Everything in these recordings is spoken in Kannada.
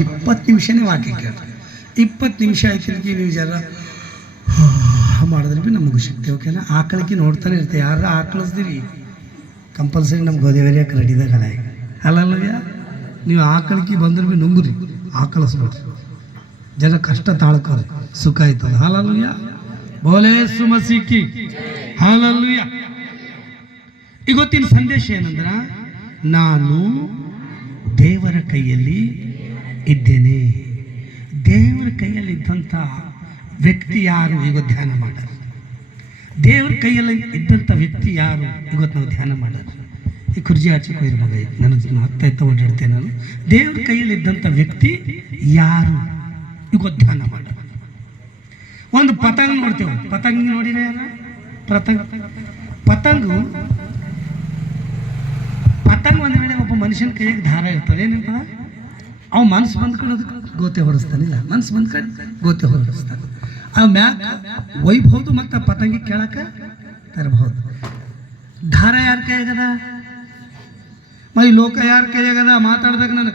20 ನಿಮಿಷನೇ ವಾಕ್ಯ ಕೇಳ್ರಿ. 20 ನಿಮಿಷ ಆಯ್ತಿಲ್ಕಿ ನೀವು ಜರ ಮಾಡಿದ್ರೆ ಭೀ ನಮಗೂ ಸಿಗ್ತೇವೆ. ಓಕೆನಾ? ಆಕಳಕ್ಕೆ ನೋಡ್ತಾನೆ ಇರ್ತೇವೆ. ಯಾರು ಆಕಳಿಸ್ದಿರಿ ಕಂಪಲ್ಸರಿ ನಮ್ಗೆ ಗೋದೇವರಿಯಾಕೆ ರೆಡಿದಾಗ ಹಳೆ ಅಲ್ಲಲ್ಲವ್ಯ. ನೀವು ಆಕಳಿಗೆ ಬಂದ್ರೆ ಭೀ ನುಂಗ್ರಿ, ಆಕಳಿಸ್ಬಿಡ್ರಿ. ಜನ ಕಷ್ಟ ತಾಳ್ಕೋರಿ, ಸುಖ ಆಯ್ತದ. ಹಾಲಲ್ಲೂಯ, ಬೋಲೆ ಸುಮಸಿಕ್ಕಿ ಹಾಲಲ್ಲೂಯ. ಇವತ್ತಿನ ಸಂದೇಶ ಏನಂದ್ರ, ನಾನು ದೇವರ ಕೈಯಲ್ಲಿ ಇದ್ದೇನೆ. ದೇವರ ಕೈಯಲ್ಲಿ ಇದ್ದಂಥ ವ್ಯಕ್ತಿ ಯಾರು ಇವತ್ತು ಧ್ಯಾನ ಮಾಡೋರು? ದೇವ್ರ ಕೈಯಲ್ಲಿ ಇದ್ದಂಥ ವ್ಯಕ್ತಿ ಯಾರು ಇವತ್ತು ನಾವು ಧ್ಯಾನ ಮಾಡೋರು? ಈ ಕುರ್ಜಿ ಆಚೆ ಕೊಯ್ರ ಮಗ ನನ್ನ ಹತ್ತ ಓಡಾಡ್ತೇನೆ ನಾನು. ದೇವ್ರ ಕೈಯಲ್ಲಿ ಇದ್ದಂಥ ವ್ಯಕ್ತಿ ಯಾರು ಇವತ್ತು ಧ್ಯಾನ ಮಾಡೋರು? ಒಂದು ಪತಂಗ ನೋಡ್ತೇವೆ. ಪತಂಗ ನೋಡಿರ ಯಾರ? ಪತಂಗು ಒಂದು ವೇಳೆ ಒಬ್ಬ ಮನುಷ್ಯನ ಕೈಯಾಗ ದಾರ ಇರ್ತದೆ. ಏನಿರ್ತದ? ಅವ ಮನಸ್ಸು ಬಂದ್ಕೊಂಡು ಅದಕ್ಕೆ ಗೋತೆ ಹೊರಸ್ತಾನಿಲ್ಲ, ಮನಸ್ಸು ಬಂದ್ಕೊಂಡು ಗೋತೆ ಹೊರಡಿಸ್ತಾನೆ. ಆ ಮ್ಯಾಕ್ ಒಯ್ಬಹುದು ಮತ್ತು ಪತಂಗಿ ಕೇಳಕ ತರಬಹುದು. ದಾರ ಯಾರ ಕೈಯಾಗದ? ಈ ಲೋಕ ಯಾರ ಕೈಯಾಗದ? ಮಾತಾಡ್ಬೇಕು ನನಗೆ,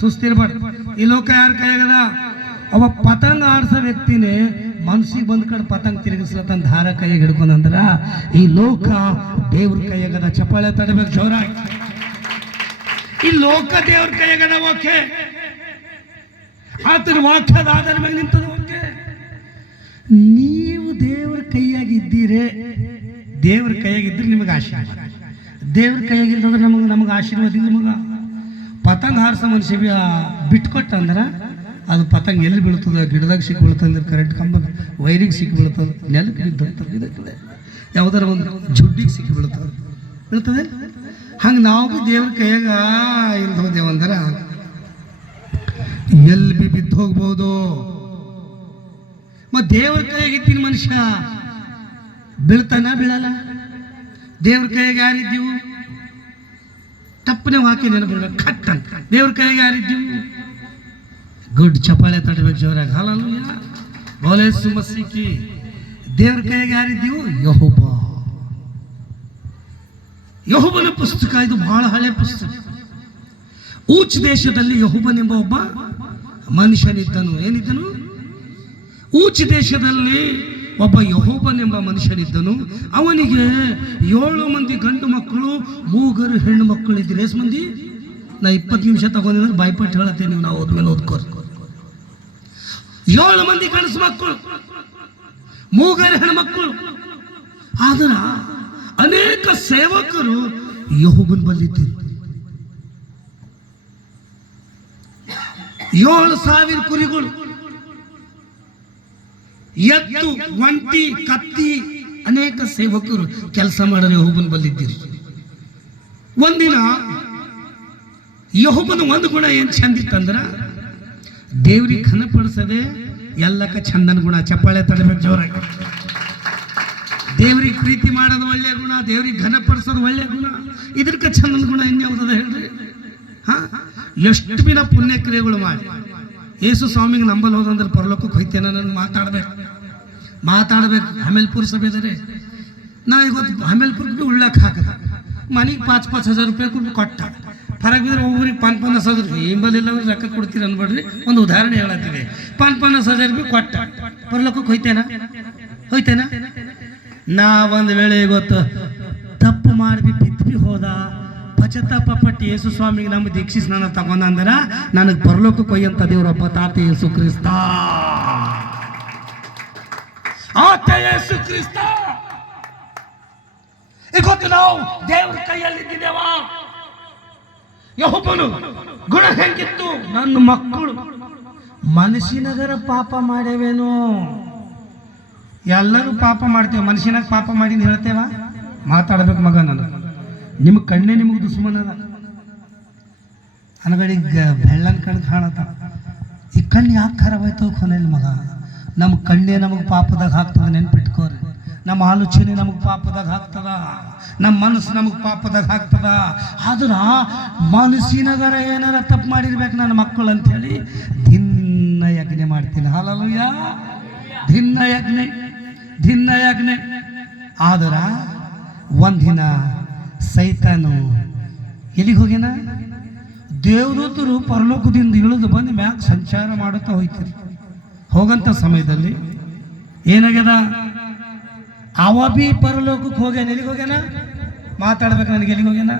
ಸುಸ್ತಿರ್ಬಾರ್ದು. ಈ ಲೋಕ ಯಾರ ಕೈಯಾಗದ? ಅವ ಪತಂಗ ಆಡ್ಸೋ ವ್ಯಕ್ತಿನೇ ಮನ್ಸಿಗೆ ಬಂದ್ಕೊಂಡು ಪತಂಗ ತಿರುಗಿಸ್ಲತ್ತಂದ ದಾರ ಕೈಯಾಗ ಹಿಡ್ಕೊಂಡಂದ್ರ ಈ ಲೋಕ ದೇವ್ರ ಕೈಯಾಗದ. ಚಪ್ಪಾಳೆ ತಡಬೇಕು ಜೋರಾಗಿ. ಈ ಲೋಕ ದೇವ್ರ ಕೈಯಾಗದ. ಓಕೆ, ಆತನ ವಾಕ್ಯದ ಆಧಾರ ಮೇಲೆ ನಿಂತದ. ಓಕೆ, ನೀವು ದೇವ್ರ ಕೈಯಾಗಿದ್ದೀರಿ. ದೇವ್ರ ಕೈಯಾಗಿದ್ರೆ ನಿಮಗೆ ಆಶೀರ್ವಾದ. ದೇವ್ರ ಕೈಯಾಗಿಲ್ಲದ್ರೆ ನಮಗೆ ಆಶೀರ್ವಾದ ಇಲ್ಲ. ಮಗ ಪತಂಗ ಹಾರಿಸೋ ಮನುಷ್ಯ ಬಿಟ್ಕೊಟ್ಟ ಅಂದ್ರೆ ಅದು ಪತಂಗ ಎಲ್ಲಿ ಬೀಳ್ತದೆ? ಗಿಡದಾಗ ಸಿಕ್ಕಿ ಬೀಳ್ತಂದ್ರೆ, ಕರೆಂಟ್ ಕಂಬದ ವೈರಿಗೆ ಸಿಕ್ಕಿ ಬೀಳ್ತದೆ, ನೆಲಕ್ಕೆ ಬಿದ್ದು ಯಾವ್ದಾರ ಒಂದು ಜುಡ್ಡಿಗೆ ಸಿಕ್ಕಿ ಬೀಳ್ತದೆ. ಹಂಗೆ ನಾವು ಭೀ ದೇವ್ರ ಕೈಯಾಗ ಇಲ್ದು ಹೋದೇವಂದ್ರೆ ಎಲ್ಲಿ ಭೀ ಬಿದ್ದು ಹೋಗ್ಬೋದು. ಮತ್ತು ದೇವ್ರ ಕೈಯಾಗಿದ್ದೀನಿ ಮನುಷ್ಯ ಬೀಳ್ತಾನ ಬೀಳಲ್ಲ? ದೇವ್ರ ಕೈಯಾಗ ಯಾರಿದ್ದೀವು? ತಪ್ಪನೆ ವಾಕ್ಯ ನೆನಪಿಡ ಕಟ್ ಅಂತ. ದೇವ್ರ ಕೈಯಾಗ ಯಾರಿದ್ದೀವು? ಗುಡ್, ಚಪ್ಪಾಳೆ ತಡಬೇಕು ಜೋರಾಗಿ. ಹಾಲಲ್ಲೂಯ, ಬೋಲೆ ಸುಮಸಿಕ್ಕಿ. ದೇವ್ರ ಕೈಯಾಗ ಯಾರಿದ್ದೀವು? ಯೆಹೋವ. ಯೆಹೋವನ ಪುಸ್ತಕ ಇದು ಬಹಳ ಹಳೆ ಪುಸ್ತಕ. ಊಚ್ ದೇಶದಲ್ಲಿ ಯೆಹೋವನೆಂಬ ಒಬ್ಬ ಮನುಷ್ಯನಿದ್ದನು. ಏನಿದ್ದನು? ಊಚ್ ದೇಶದಲ್ಲಿ ಒಬ್ಬ ಯೆಹೋವನೆಂಬ ಮನುಷ್ಯನಿದ್ದನು. ಅವನಿಗೆ 7 ಮಂದಿ ಗಂಡು ಮಕ್ಕಳು, 3 ಹೆಣ್ಣು ಮಕ್ಕಳು ಇದ್ದರು. ಎಷ್ಟು ಮಂದಿ? ನಾ 20 ನಿಮಿಷ ತಗೊಂಡಿದ್ರೆ ಬಾಯ್ಪಟ್ಟು ಹೇಳತ್ತೇನೆ, ನೀವು ನಾವು ಹೋದ್ಮೇಲೆ ಓದ್ಕೋರಿ. 7 ಮಂದಿ ಗಂಡಸು ಮಕ್ಕಳು, 3 ಹೆಣ್ಮಕ್ಕಳು. ಆದ್ರ ಅನೇಕ ಸೇವಕರು ಯೆಹೋವನ ಬಲ್ಲಿದ್ದರು. 7,000 ಕುರಿಗಳು, ಎತ್ತು, ಒಂಟಿ, ಕತ್ತಿ, ಅನೇಕ ಸೇವಕರು ಕೆಲಸ ಮಾಡಲು ಯೆಹೋವನ ಬಲ್ಲಿದ್ದರು. ಒಂದಿನ ಯೆಹೋವನ ಒಂದು ಗುಣ ಏನು ಚಂದಿತ್ತಂದ್ರ, ದೇವ್ರಿಗೆ ಘನಪಡಿಸದೆ ಎಲ್ಲಕ್ಕ ಚಂದನ ಗುಣ. ಚಪ್ಪಾಳೆ ತಡಬೇಕು ಜೋರಾಗಿ. ದೇವ್ರಿಗೆ ಪ್ರೀತಿ ಮಾಡೋದು ಒಳ್ಳೆ ಗುಣ, ದೇವ್ರಿಗೆ ಘನಪಡಿಸೋದು ಒಳ್ಳೆ ಗುಣ. ಇದಕ್ಕೆ ಚಂದನ ಗುಣ ಇನ್ಯಾವುದದ ಹೇಳ್ರಿ? ಎಷ್ಟು ಬಿನ ಪುಣ್ಯ ಕ್ರಿಯೆಗಳು ಮಾಡಿ ಯೇಸು ಸ್ವಾಮಿಗೆ ನಂಬಲ್ ಹೋದಂದ್ರೆ ಪರಲೋಕಕ್ಕೆ ಹೋಯ್ತೇನೆ. ನಾನು ಮಾತಾಡ್ಬೇಕು. ಹಮೇಲ್ಪುರ ಸಭೆದರೆ ನಾ ಇವತ್ತು ಹಮೇಲ್ಪುರ್ಗೆ ಭೀ ಉಳ್ಳಕ್ಕೆ ಹಾಕದ ಮನೆಗೆ 5,000 ರೂಪಾಯಿ ಕೊಟ್ಟ. ಫರಕ್ ಬಿದ್ರೆ ಒಬ್ಬರಿಗೆ 50,000 ರೂಪಾಯಿ ಇಂಬಲಿಲ್ಲ ಅಂದ್ರೆ ರೊಕ್ಕ ಕೊಡ್ತೀರಿ ಅನ್ಬೇಡ್ರಿ. ಒಂದು ಉದಾಹರಣೆ ಹೇಳತ್ತೀವಿ. 50,000 ರೂಪಾಯಿ ಕೊಟ್ಟ, ಪರಲೋಕಕ್ಕೆ ಹೋಯ್ತೇನ? ನಾ ಒಂದು ವೇಳೆ ಇವತ್ತು ತಪ್ಪು ಮಾಡಿ ಬಿದ್ದು ಹೋದ, ಪಶ್ಚಾತ್ತಾಪ ಪಟ್ಟು ಯೇಸು ಸ್ವಾಮಿಗೆ ನಮ್ಮ ದೀಕ್ಷಿಸಿ ನಾನು ತಗೊಂಡಂದ್ರ ನನಗೆ ಪರಲೋಕಕ್ಕೆ ಕೊಯ್ಯಂತ ದೇವರೊಬ್ಬ ತಾತ ಯೇಸು ಕ್ರಿಸ್ತ. ಆತ ಯೇಸು ಕ್ರಿಸ್ತ. ಇವತ್ತು ನಾವು ದೇವ್ರ ಕೈಯಲ್ಲಿದ್ದೇವ. ಯೆಹೋವನು ಗುಣ ಹೆಂಗಿತ್ತು? ನನ್ನ ಮಕ್ಕಳು ಮನಸ್ಸಿನಗರ ಪಾಪ ಮಾಡ್ಯವೇನು? ಎಲ್ಲರೂ ಪಾಪ ಮಾಡ್ತೇವೆ. ಮನುಷ್ಯನಾಗ ಪಾಪ ಮಾಡಿ ಹೇಳ್ತೇವ? ಮಾತಾಡ್ಬೇಕು ಮಗ. ನನಗೆ ನಿಮಗೆ ಕಣ್ಣೇ ನಿಮಗೆ ದುಶ್ಮನದ. ಅನಗಡಿಗೆ ಬೆಳ್ಳನ ಕಣ್ಣು ಕಾಣತ್ತ. ಈ ಕಣ್ಣು ಯಾಕೆ ಖರಾಬ್ ಆಯ್ತು ಕೊನೆಯಲ್ಲಿ ಮಗ? ನಮ್ಮ ಕಣ್ಣೇ ನಮಗೆ ಪಾಪದಾಗ ಹಾಕ್ತದ. ನೆನ್ಪಿಟ್ಕೋರಿ, ನಮ್ಮ ಆಲೋಚನೆ ನಮಗೆ ಪಾಪದಾಗ ಹಾಕ್ತದ, ನಮ್ಮ ಮನಸ್ಸು ನಮಗೆ ಪಾಪದಾಗ ಹಾಕ್ತದ. ಆದ್ರೆ ಮನಸ್ಸಿನಗರ ಏನಾರ ತಪ್ಪು ಮಾಡಿರ್ಬೇಕು ನನ್ನ ಮಕ್ಕಳು ಅಂಥೇಳಿ ದಿನ ಯಜ್ಞೆ ಮಾಡ್ತೀನಿ. ಹಾಲಲ್ಲೂಯ, ದಿನ ಯಜ್ಞೆ. ಆದ್ರ ಒಂದಿನ ಸೈತಾನು ಎಲ್ಲಿಗೆ ಹೋಗ್ಯಾನ? ದೇವದೂತರು ಪರಲೋಕದಿಂದ ಇಳಿದು ಬಂದು ಮ್ಯಾಗ ಸಂಚಾರ ಮಾಡುತ್ತಾ ಹೋಯ್ತಿರಿ. ಹೋಗಂಥ ಸಮಯದಲ್ಲಿ ಏನಾಗ್ಯದ, ಅವ ಬಿ ಪರಲೋಕಕ್ಕೆ ಹೋಗ್ಯಾನ. ಎಲ್ಲಿಗೆ ಹೋಗ್ಯಾನ? ಮಾತಾಡ್ಬೇಕು ನನಗೆ. ಎಲ್ಲಿಗೆ ಹೋಗ್ಯಾನ?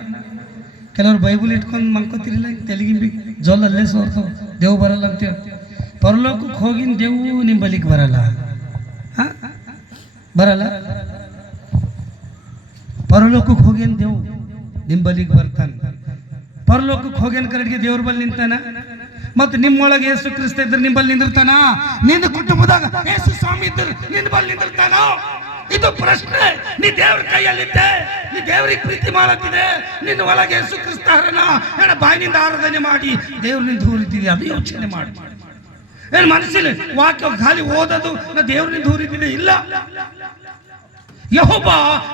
ಕೆಲವರು ಬೈಬಲ್ ಇಟ್ಕೊಂಡು ಮನ್ಕೋತಿರಿಲ್ಲ, ತೆಲಿಗಿಂಬಿ ಜೊಲ್ ಅಲ್ಲೇ ಸೋರ್ತವು, ದೇವ್ ಬರಲ್ಲ ಅಂತೇಳಿ. ಪರಲೋಕಕ್ಕೆ ಹೋಗಿನ ದೇವು ನಿಮ್ಮ ಬಲಿಗೆ ಬರಲ್ಲ. ಹಾಂ, ಬರಲ್ಲ. ಪರಲೋಕಕ್ಕೆ ಹೋಗಿನ ದೇವು ನಿಮ್ಮ ಬಲಿಗೆ ಬರ್ತಾನೆ. ಪರಲೋಕಕ್ಕೆ ಹೋಗ್ಯಾನ ಕರೆಡಿಗೆ ದೇವ್ರ ಬಲ್ಲಿ ನಿಂತಾನ. ಮತ್ತೆ ನಿಮ್ಮೊಳಗೆ ಯೇಸು ಕ್ರಿಸ್ತ ಇದ್ರೆ ನಿಮ್ಮ ಬಲ್ಲಿ ನಿಂದಿರ್ತಾನ? ನಿನ್ನ ಕುಟುಂಬದಾಗ ಯೇಸು ಸ್ವಾಮಿ ಇದ್ರೆ ನಿನ್ನ ಬಲ್ಲಿ ನಿಂದಿರ್ತಾನ? ಇದು ಪ್ರಶ್ನೆ. ನೀ ದೇವ್ರ ಕೈಯಲ್ಲಿದ್ದೆ, ನೀ ದೇವ್ರಿಗೆ ಪ್ರೀತಿ ಮಾಡತ್ತಿದೆ, ನಿನ್ನ ಒಳಗೆ ಯೇಸು ಕ್ರಿಸ್ತ ಹರನ ಏನ ಬಾಯಿನಿಂದ ಆರಾಧನೆ ಮಾಡಿ ದೇವ್ರನಿಂದ ದೂರಿದ್ದೀವಿ, ಅದು ಯೋಚನೆ ಮಾಡಿ. ಏನು ಮನಸ್ಸಿಲ್ಲ ವಾಕ್ಯ ಖಾಲಿ ಓದೋದು ನಾ ದೇವ್ರನಿಂದ ದೂರಿದ್ದೀನಿ ಇಲ್ಲ. ಯೆಹೋವ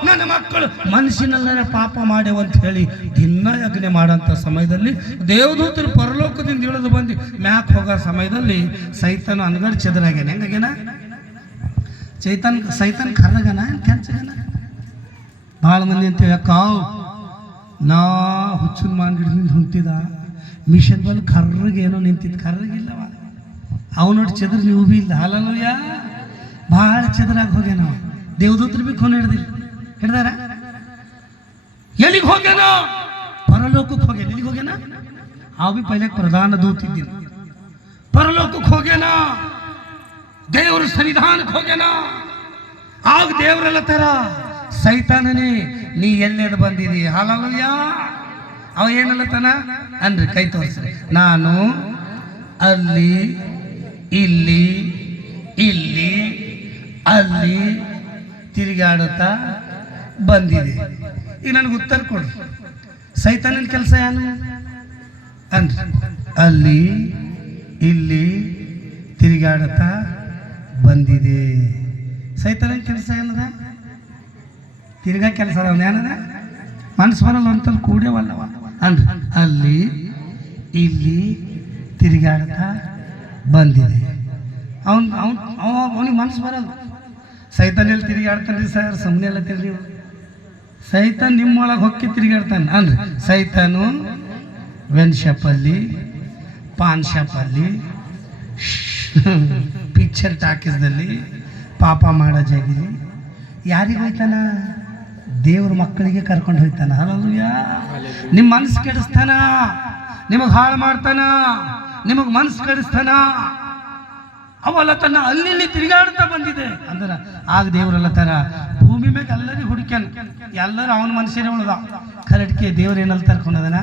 ನನ್ನ ಮಕ್ಕಳು ಮನಸ್ಸಿನಲ್ಲೇ ಪಾಪ ಮಾಡ್ಯವಂತ ಹೇಳಿ ದಿನ ಯಜ್ಞೆ ಮಾಡೋಂಥ ಸಮಯದಲ್ಲಿ ದೇವದೂತರು ಪರಲೋಕದಿಂದ ಇಳಿದು ಬಂದು ಮ್ಯಾಕ್ ಹೋಗೋ ಸಮಯದಲ್ಲಿ ಸೈತಾನ ಅನ್ಗಡ್ ಚೆದರಾಗ್ಯಾನ. ಹೆಂಗಾಗ್ಯಾನ? ಸೈತಾನ್ ಕರ್ರಗನ ಕೆಂಚಗನ. ಭಾಳ ಮಂದಿ ಅಂತ ಯಾಕಾವ್ ನಾ ಹುಚ್ಚನ್ ಮಾಡಿಡ್ದಿಂದ ಹೊಂಟಿದ ಮಿಷನ್ ಬಲ್ಲಿ ಕರ್ರಗೆ ಏನೋ ನಿಂತಿದ್ದು, ಕರ್ರಗಿಲ್ಲವ ಅವ್ ನೋಡಿ ಚೆದ್ರ ನೀವು ಭೀ ಇಲ್ಲ. ಹಾಲಲ್ಲೂಯ. ಭಾಳ ಚೆದರಾಗಿ ಹೋಗ್ಯಾನ. ದೇವದೂತರು ಬಿ ಕೊನೆ ಹಿಡ್ದಾರ. ಎಲ್ಲಿಗೆ ಹೋಗ್ಯಾನ? ಪರಲೋಕಕ್ಕೆ ಹೋಗ್ಯಾನ. ಎಲ್ಲಿಗೆ ಹೋಗ್ಯಾನ? ಅವ್ ಬಿ ಪೈಲೆ ಪ್ರಧಾನ ದೂತಿದ್ದೀನಿ. ಪರಲೋಕಕ್ಕೆ ಹೋಗ್ಯಾನ, ದೇವರ ಸನ್ನಿಧಾನಕ್ಕೆ ಹೋಗ್ಯಾನ. ಆಗ ದೇವರೆಲ್ಲ ತರ ಸೈತಾನನೇ ನೀ ಎಲ್ಲೆದು ಬಂದಿದಿ? ಹಾಲಲ್ಲೂಯ. ಅವ ಏನಲ್ಲತಾನ ಅನ್ರಿ, ಕೈ ತೋರಿಸ್ರಿ. ನಾನು ಅಲ್ಲಿ ಇಲ್ಲಿ ಇಲ್ಲಿ ಅಲ್ಲಿ ತಿರುಗಾಡುತ್ತಾ ಬಂದಿದೆ. ಈಗ ನನಗೆ ಉತ್ತರ ಕೊಡು, ಸೈತಾನನ ಕೆಲಸ ಏನು ಅನ್ರಿ? ಅಲ್ಲಿ ಇಲ್ಲಿ ತಿರುಗಾಡುತ್ತಾ ಬಂದಿದೆ. ಸೈತಾನನ ಕೆಲಸ ಏನದ? ತಿರ್ಗಾ ಕೆಲಸ ಅದ. ಏನದ? ಮನಸ್ಸು ಬರಲ್ಲ ಅಂತಲ್ಲಿ ಕೂಡೇವಲ್ಲವ ಅನ್ರಿ. ಅಲ್ಲಿ ಇಲ್ಲಿ ತಿರುಗಾಡ್ತಾ ಬಂದಿದೆ. ಅವನಿಗೆ ಮನಸ್ಸು ಬರಲ್ಲ. ಸೈತಾನ್ ಎಲ್ಲಿ ತಿರುಗಾಡ್ತಾನೆ ಸರ್? ಸುಮ್ಮನೆ ಎಲ್ಲ ತಿರುಗಿ ಸೈತಾನ್ ನಿಮ್ಮೊಳಗೆ ಹೊಕ್ಕಿ ತಿರುಗಾಡ್ತಾನೆ ಅನ್ರಿ. ಸೈತಾನು ವೆನ್ ಶಾಪಲ್ಲಿ, ಪಾನ್ ಶಾಪಲ್ಲಿ, ಪಿಕ್ಚರ್ ಟಾಕೀಸ್ದಲ್ಲಿ, ಪಾಪ ಮಾಡೋ ಜಾಗಿಲಿ ಯಾರಿಗೆ ಹೋಯ್ತಾನ? ದೇವ್ರ ಮಕ್ಕಳಿಗೆ ಕರ್ಕೊಂಡು ಹೋಯ್ತಾನ. ಹಲ್ಲಲ್ಲೆಲೂಯಾ. ನಿಮ್ಮ ಮನಸ್ಸು ಕೆಡಿಸ್ತಾನ, ನಿಮಗೆ ಹಾಳು ಮಾಡ್ತಾನ, ನಿಮಗೆ ಮನಸ್ಸು ಕೆಡಿಸ್ತಾನ. ಅವೆಲ್ಲ ತನ್ನ ಅಲ್ಲಿ ತಿರುಗಾಡ್ತಾ ಬಂದಿದೆ ಅಂದ್ರೆ ಆಗ ದೇವರೆಲ್ಲ ತರ ಭೂಮಿ ಮ್ಯಾಗ ಎಲ್ಲರಿಗೂ ಹುಡುಕ್ಯಾನ. ಎಲ್ಲರೂ ಅವನ ಮನುಷ್ಯನೇ ಉಳ್ದ. ಕರೆಕ್ಟ್ಗೆ ದೇವ್ರು ಏನಲ್ಲಿ ತರ್ಕೊಂಡದನ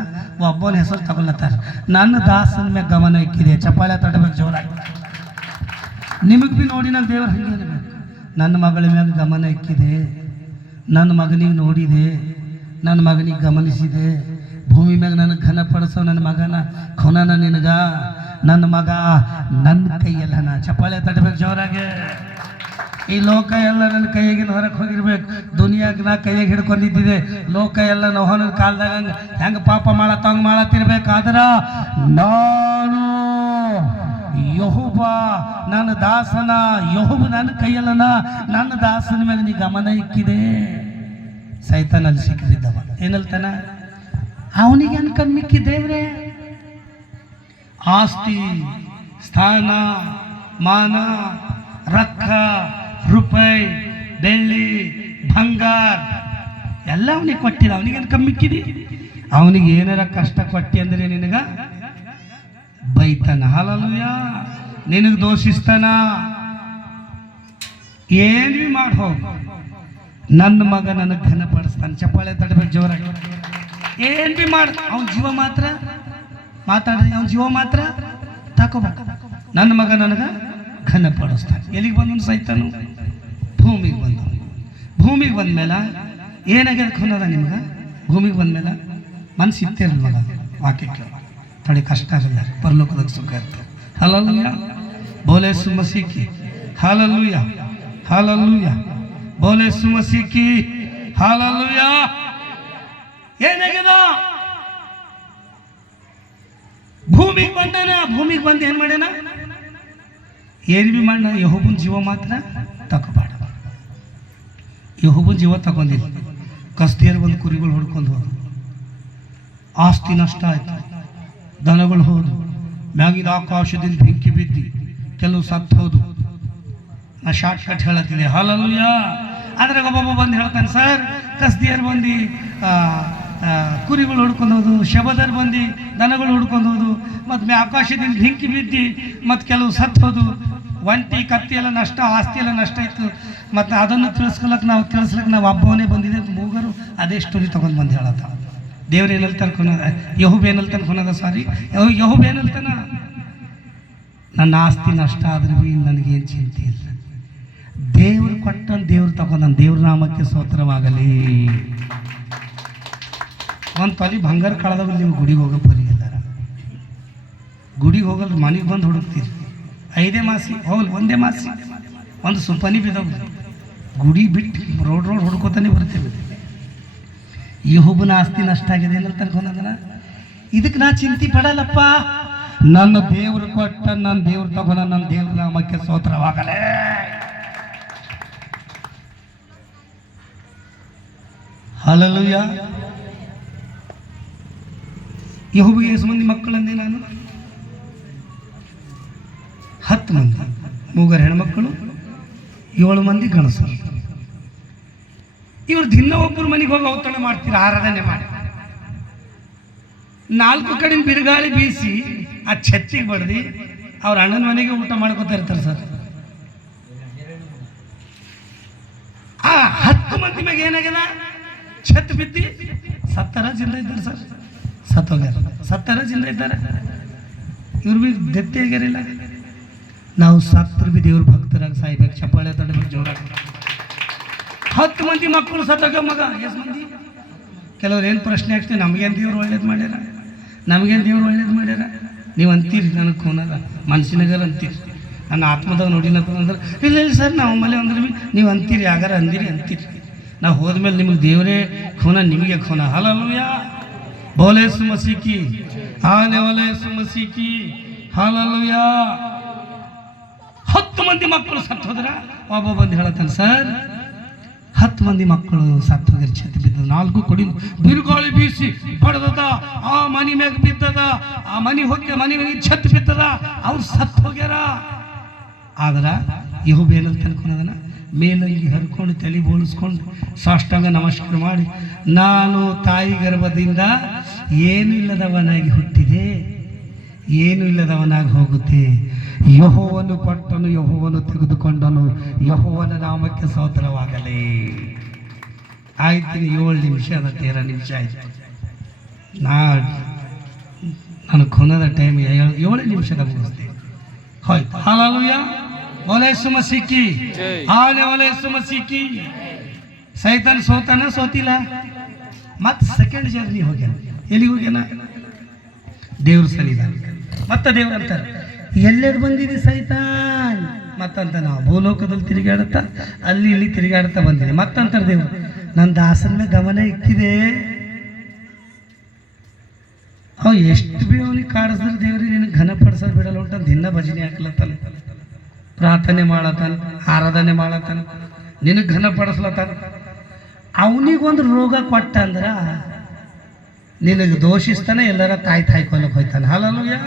ಒಬ್ಬನ ಹೆಸರು ತಗೊಳ್ಳತ್ತಾರ. ನನ್ನ ದಾಸನ ಮ್ಯಾಗ ಗಮನ ಇಕ್ಕಿದೆ. ಚಪ್ಪಾಳೆ ತಟ್ಟಬೇಕು ಜೋರಾಗಿ. ನಿಮಗೆ ಭೀ ನೋಡಿ ನಾನು ದೇವ್ರ ಹಂಗೆ ಅನ್ಬೇಕು. ನನ್ನ ಮಗಳ ಮ್ಯಾಗ ಗಮನ ಇಕ್ಕಿದೆ, ನನ್ನ ಮಗನಿಗೆ ನೋಡಿದೆ, ನನ್ನ ಮಗನಿಗೆ ಗಮನಿಸಿದೆ. ಭೂಮಿ ಮ್ಯಾಗ ನನಗೆ ಘನಪಡಿಸೋ ನನ್ನ ಮಗನ ಕೊನನ ನಿನಗ. ನನ್ನ ಮಗ ನನ್ನ ಕೈಯಲ್ಲನ. ಚಪ್ಪಾಳೆ ತಟ್ಟಬೇಕು ಜೋರಾಗೆ. ಈ ಲೋಕ ಎಲ್ಲ ನನ್ನ ಕೈಯಾಗಿನ ಹೊರಗೆ ಹೋಗಿರ್ಬೇಕು. ದುನಿಯಾಗ ನಾ ಕೈಯಾಗ ಹಿಡ್ಕೊಂಡಿದ್ದಿದೆ. ಲೋಕ ಎಲ್ಲ ನೋಹನ ಕಾಲದಾಗ ಹೆಂಗೆ ಪಾಪ ಮಾಡತ್ತಂಗೆ ಮಾಡತ್ತಿರ್ಬೇಕಾದ್ರ ನಾನು ಯೆಹೋವ ನನ್ನ ದಾಸನ. ಯೆಹೋವ ನನ್ನ ಕೈಯಲ್ಲನ. ನನ್ನ ದಾಸನ ಮೇಲೆ ನೀ ಗಮನ ಇಕ್ಕಿದೆ. ಸೈತಾನಲ್ಲಿ ಸಿಕ್ಕಿದ್ದವ ಏನಲ್ತಾನ? ಅವನಿಗೆ ಅನ್ಕಂಡ್ ಮಿಕ್ಕಿ ದೇವ್ರೆ ಆಸ್ತಿ, ಸ್ಥಾನ, ಮಾನ, ರೊಕ್ಕ, ರೂಪಾಯಿ, ಬೆಳ್ಳಿ, ಬಂಗಾರ ಎಲ್ಲ ಅವನಿಗೆ ಕೊಟ್ಟಿದ. ಅವನಿಗೆ ಕಮ್ಮಿಕ್ಕಿದಿ? ಅವನಿಗೆ ಏನಾರ ಕಷ್ಟ ಕೊಟ್ಟಿ ಅಂದ್ರೆ ನಿನಗ ಬೈತಾನ. ಹಲ್ಲಲ್ಲೆಲೂಯಾ. ನಿನಗೆ ದೋಷಿಸ್ತಾನ. ಏನು ಮಾಡಿ ಹೋಗು. ನನ್ನ ಮಗ ನನಗೆ ಘನಪಡಿಸ್ತಾನೆ. ಚಪ್ಪಾಳೆ ತಡಬೇಕು ಜೋರಾಗಿ. ಏನ್ ಬಿ ಮಾಡ, ಅವನ ಜೀವ ಮಾತ್ರ ಮಾತಾಡ್ರಿ, ಅವನ ಜೀವ ಮಾತ್ರ ತಕೋಬೇಕು. ನನ್ನ ಮಗ ನನಗೆ ಘನಪಡಿಸ್ತಾನೆ. ಎಲ್ಲಿಗೆ ಬಂದನು ಸೈತಾನು? ಭೂಮಿಗೆ ಬಂದ. ಭೂಮಿಗೆ ಬಂದ್ಮೇಲೆ ಏನಾಗ್ಯದ ಖುನದ ನಿಮ್ಗೆ? ಭೂಮಿಗೆ ಬಂದ್ಮೇಲೆ ಮನಸ್ಸು ಇತ್ತೇರಲ್ಲ ಮಗ. ವಾಕ್ಯ ಕೇಳ ಥೋಡಿ ಕಷ್ಟ ಆಗಲ್ಲ, ಪರಲೋಕದಾಗ ಸುಖ ಇರ್ತದೆ. ಹಲ್ಲಲ್ಲೆಲೂಯಾ. ಬೋಲೆ ಯೇಸು ಮಸೀಹ್ ಕಿ ಹಲ್ಲಲ್ಲೆಲೂಯಾ. ಹಲ್ಲಲ್ಲೆಲೂಯಾ. ಬೋಲೆ ಯೇಸು ಮಸೀಹ್ ಕಿ ಹಲ್ಲಲ್ಲೆಲೂಯಾ. ಏನಾಗ್ಯದ? ಭೂಮಿಗೆ ಬಂದಾನ. ಭೂಮಿಗೆ ಬಂದು ಏನ್ ಮಾಡ್ಯಾನ? ಏನ್ ಬಿ ಮಾಡ, ಯೆಹೋವನ ಜೀವ ಮಾತ್ರ ತಗೋಬೇಡ. ಯೆಹೋವನ ಜೀವ ತಗೊಂಡಿಲ್ಲ. ಕಸ್ದಿಯರು ಬಂದು ಕುರಿಗಳು ಹೊಡ್ಕೊಂಡು ಹೋದ್ರು. ಆಸ್ತಿ ನಷ್ಟ ಆಯ್ತು. ದನಗಳು ಹೋದು, ಮ್ಯಾಗಿದ ಆಕಾಶದಿಂದ ಬೆಂಕಿ ಬಿದ್ದು ಕೆಲವು ಸತ್ತು ಹೋದು. ನಾ ಶಾರ್ಟ್ ಕಟ್ ಹೇಳತ್ತೀನಿ, ಹಲಲುಯ್ಯ. ಅದ್ರಾಗ ಒಬ್ಬೊಬ್ಬ ಬಂದು ಹೇಳ್ತಾನೆ, ಸರ್ ಕಸ್ದಿಯರು ಬಂದು ಕುರಿಗಳು ಹುಡ್ಕೊಂಡು ಹೋದು, ಶಬದರ್ ಬಂದು ದನಗಳು ಹುಡ್ಕೊಂಡು ಹೋದು, ಮತ್ತು ಆಕಾಶದಿಂದ ಬೆಂಕಿ ಬಿದ್ದು ಮತ್ತು ಕೆಲವು ಸತ್ತು ಹೋದು. ಒಂಟಿ ಕತ್ತಿ ಎಲ್ಲ ನಷ್ಟ, ಆಸ್ತಿ ಎಲ್ಲ ನಷ್ಟ ಇತ್ತು. ಮತ್ತು ಅದನ್ನು ತಿಳಿಸ್ಲಿಕ್ಕೆ ನಾವು ಒಬ್ಬವನೇ ಬಂದಿದೆ ಅಂತ ಮೂಗರು ಅದೇ ಸ್ಟೋರಿ ತೊಗೊಂಡು ಬಂದು ಹೇಳತ್ತ. ದೇವ್ರು ಏನಲ್ತಾನೆ ಕೊನದ, ಯಹೂಬ್ ಏನಲ್ತಾನೆ ಕೊನದ, ಸಾರಿ ಯಹೂಬ್ ಏನಲ್ತಾನ, ನನ್ನ ಆಸ್ತಿ ನಷ್ಟ ಆದ್ರೂ ಭೀ ನನಗೇನು ಚಿಂತೆ ಇಲ್ಲ. ದೇವ್ರು ಕೊಟ್ಟಂತ ದೇವ್ರು ತಗೊಂಡ, ದೇವ್ರ ನಾಮಕ್ಕೆ ಸ್ತೋತ್ರವಾಗಲಿ. ಒಂದು ತೊಲಿ ಬಂಗಾರ ಕಳೆದವ್ರು ನೀವು ಗುಡಿಗೆ ಹೋಗೋ ಪರಿ ಎಲ್ಲಾರ ಗುಡಿಗೆ ಹೋಗಲ್ಲ, ಮನೆಗೆ ಬಂದು ಹುಡುಕ್ತೀರಿ. 5 ಮಾಸಿ ಹೌದು, 1 ಮಾಸಿ ಒಂದು ಸುಪನಿ ಬಿದ್ದವು. ಗುಡಿ ಬಿಟ್ಟು ರೋಡ್ ಹುಡ್ಕೋತಾನೆ ಬರ್ತೇವೆ. ಯಹೂಬನ ಆಸ್ತಿ ನಷ್ಟ ಆಗಿದೆ ಏನಂತ ಅನ್ಕೊಂಡಂದ್ರ, ಇದಕ್ಕೆ ನಾ ಚಿಂತೆ ಪಡಲ್ಲಪ್ಪ. ನನ್ನ ದೇವ್ರು ಕೊಟ್ಟ, ನನ್ನ ದೇವ್ರು ತಗೊಂಡ, ನನ್ನ ದೇವ್ರ ನಾಮಕ್ಕೆ ಸ್ತೋತ್ರವಾಗಲೇ. ಹಲ್ಲೆಲೂಯಾ. ಯಹೂಬಿಗೆ ಎಷ್ಟು ಮಂದಿ ಮಕ್ಕಳಂದೆ ನಾನು? 10 ಮಂದಿ. 3 ಹೆಣ್ಮಕ್ಕಳು, 7 ಮಂದಿ ಗಣಸರು. ಇವರು ದಿನ ಒಬ್ಬರು ಮನೆಗೆ ಹೋಗಿ ಔತಣ ಮಾಡ್ತೀರಿ, ಆರಾಧನೆ ಮಾಡಿ 4 ಕಡೆ ಬಿರುಗಾಳಿ ಬೀಸಿ ಆ ಛತ್ತಿಗೆ ಬಡ್ದು ಅವ್ರ ಅಣ್ಣನ ಮನೆಗೆ ಊಟ ಮಾಡ್ಕೋತಾ ಇರ್ತಾರೆ ಸರ್. ಆ 10 ಮಂದಿ ಮ್ಯಾಗ ಏನಾಗ್ಯದ, ಛತ್ ಬಿದ್ದಿ 70 ಜನ ಇದ್ದಾರೆ ಸರ್, ಸತ್ತೋಗ್ಯಾರ. 70 ಜನ ಇದ್ದಾರೆ. ಇವ್ರು ಭೀ ದೆತ್ತಿ ಆಗ್ಯಾರಿಲ್ಲ. ನಾವು ಸತ್ರು ಭೀ ದೇವ್ರ ಭಕ್ತರಾಗಿ ಸಾಯ್ಬೇಕು, ಚಪ್ಪಾಳೆ ತಡಬೇಕು ಜೋರಾಗಿ. 10 ಮಂದಿ ಮಕ್ಕಳು ಸತ್ತೋಗ್ಯ ಮಗ. ಎಷ್ಟು ಮಂದಿ? ಕೆಲವ್ರು ಏನು ಪ್ರಶ್ನೆ ಆಗ್ತೀವಿ, ನಮಗೇನು ದೇವ್ರು ಒಳ್ಳೇದು ಮಾಡ್ಯಾರ, ನಮಗೇನು ದೇವ್ರು ಒಳ್ಳೇದು ಮಾಡ್ಯಾರ ನೀವು ಅಂತೀರಿ. ನನಗೆ ಖೂನದ ಮನ್ಸಿನಾಗಾರ ಅಂತೀರಿ, ನನ್ನ ಆತ್ಮದಾಗ ನೋಡಿನಪ್ಪ ಅಂದ್ರೆ ಇಲ್ಲ ಸರ್ ನಾವು ಆಮೇಲೆ ಅಂದ್ರೆ ಭೀ ನೀವು ಅಂತೀರಿ, ಆಗಾರ ಅಂದಿರಿ ಅಂತೀರಿ. ನಾವು ಹೋದ್ಮೇಲೆ ನಿಮಗೆ ದೇವರೇ ಖೂನ, ನಿಮಗೆ ಖೂನ. ಹಲ್ಲೆಲೂಯಾ. ಬೋಲೆ ಯೇಸು ಮಸೀಹ್ ಕಿ, ಆನೆ ವಾಲೆ ಯೇಸು ಮಸೀಹ್ ಕಿ, ಹಲ್ಲೆಲೂಯಾ. 10 ಮಂದಿ ಮಕ್ಕಳು ಸತ್ತು ಹೋದ್ರ. ಒಬ್ಬ ಬಂದು ಹೇಳತ್ತಾನೆ, ಸರ್ 10 ಮಂದಿ ಮಕ್ಕಳು ಸತ್ತು ಹೋಗ್ಯಾರ, ಛತ್ ಬಿದ್ದದ, 4 ಕೊಡಿ ಬಿರುಗಾಳಿ ಬೀಸಿ ಪಡೆದದ, ಆ ಮನೆ ಮ್ಯಾಗ ಬಿದ್ದದ, ಆ ಮನೆ ಹೋಗಿ ಮನೆ ಛತ್ ಬಿದ್ದದ, ಅವ್ರು ಸತ್ತು ಹೋಗ್ಯಾರ. ಆದ್ರೆ ಯಹೂಬ ಏನಂತ ಅನ್ಕೊಂಡದನ, ಮೇಲಂಗಿ ಹರ್ಕೊಂಡು ತಲೆ ಬೋಳಿಸ್ಕೊಂಡು ಸಾಷ್ಟಾಂಗ ನಮಸ್ಕಾರ ಮಾಡಿ, ನಾನು ತಾಯಿ ಗರ್ಭದಿಂದ ಏನು ಇಲ್ಲದವನಾಗಿ ಹುಟ್ಟಿದೆ, ಏನು ಇಲ್ಲದವನಾಗಿ ಹೋಗುತ್ತೆ. ಯೆಹೋವನು ಕೊಟ್ಟನು, ಯೆಹೋವನು ತೆಗೆದುಕೊಂಡನು, ಯೆಹೋವನ ನಾಮಕ್ಕೆ ಸ್ತೋತ್ರವಾಗಲಿ. ಆಯ್ತು, 7 ನಿಮಿಷ ಅದ, 13 ನಿಮಿಷ ಆಯ್ತು. ನಾನು ಖುನದ ಟೈಮ್ 7 ನಿಮಿಷದ ಮುಗಿಸ್ತೀನಿ. ಹೋಯ್ತು. ಹಲ್ಲೆಲೂಯಾ. ಬೋಲೆ ಯೇಸು ಮಸೀಹ್ ಕಿ, ಆನೆ ವಾಲೆ ಯೇಸು ಮಸೀಹ್ ಕಿ. ಸೈತಾನ್ ಸೋತಾನ, ಸೋತಿಲ್ಲ. ಮತ್ತೆ ಸೆಕೆಂಡ್ ಜರ್ನಿ ಹೋಗ್ಯಾನ. ಎಲ್ಲಿಗೆ ಹೋಗ್ಯಾನ? ದೇವ್ರ ಸನ್ನಿಧಾನ. ಮತ್ತೆ ದೇವ್ರ ಅಂತಾರೆ, ಎಲ್ಲೆಲ್ಲಿ ಬಂದಿದೆ ಸೈತಾನ್? ಮತ್ತಂತ ನಾವು ಭೂಲೋಕದಲ್ಲಿ ತಿರುಗಾಡುತ್ತಾ ಅಲ್ಲಿ ಇಲ್ಲಿ ತಿರುಗಾಡುತ್ತಾ ಬಂದಿದೆ. ಮತ್ತಂತಾರೆ ದೇವ್ರು, ನನ್ನ ದಾಸನ ಮೇಲೆ ಗಮನ ಇಕ್ಕಿದೆ. ಎಷ್ಟು ಭೀ ಅವನಿಗೆ ಕಾಡಿಸಿದ್ರೆ ದೇವ್ರಿಗೆ ನಿನಗೆ ಘನಪಡಿಸೋದು ಬಿಡಲ್ಲ ಉಂಟಂತ ದಿನ ಭಜನೆ ಹಾಕ್ಲತ್ತಾನ, ಪ್ರಾರ್ಥನೆ ಮಾಡತ್ತಾನ, ಆರಾಧನೆ ಮಾಡತ್ತಾನ, ನಿನಗೆ ಘನಪಡಿಸ್ಲತ್ತಾನ. ಅವನಿಗೊಂದು ರೋಗ ಕೊಟ್ಟ ಅಂದ್ರೆ ನಿನಗೆ ದೋಷಿಸ್ತಾನೆ, ಎಲ್ಲರ ತಾಯಿ ಕೊಲ್ಲಕ್ಕೆ ಹೋಯ್ತಾನೆ. ಹಲ್ಲೆಲೂಯಾ.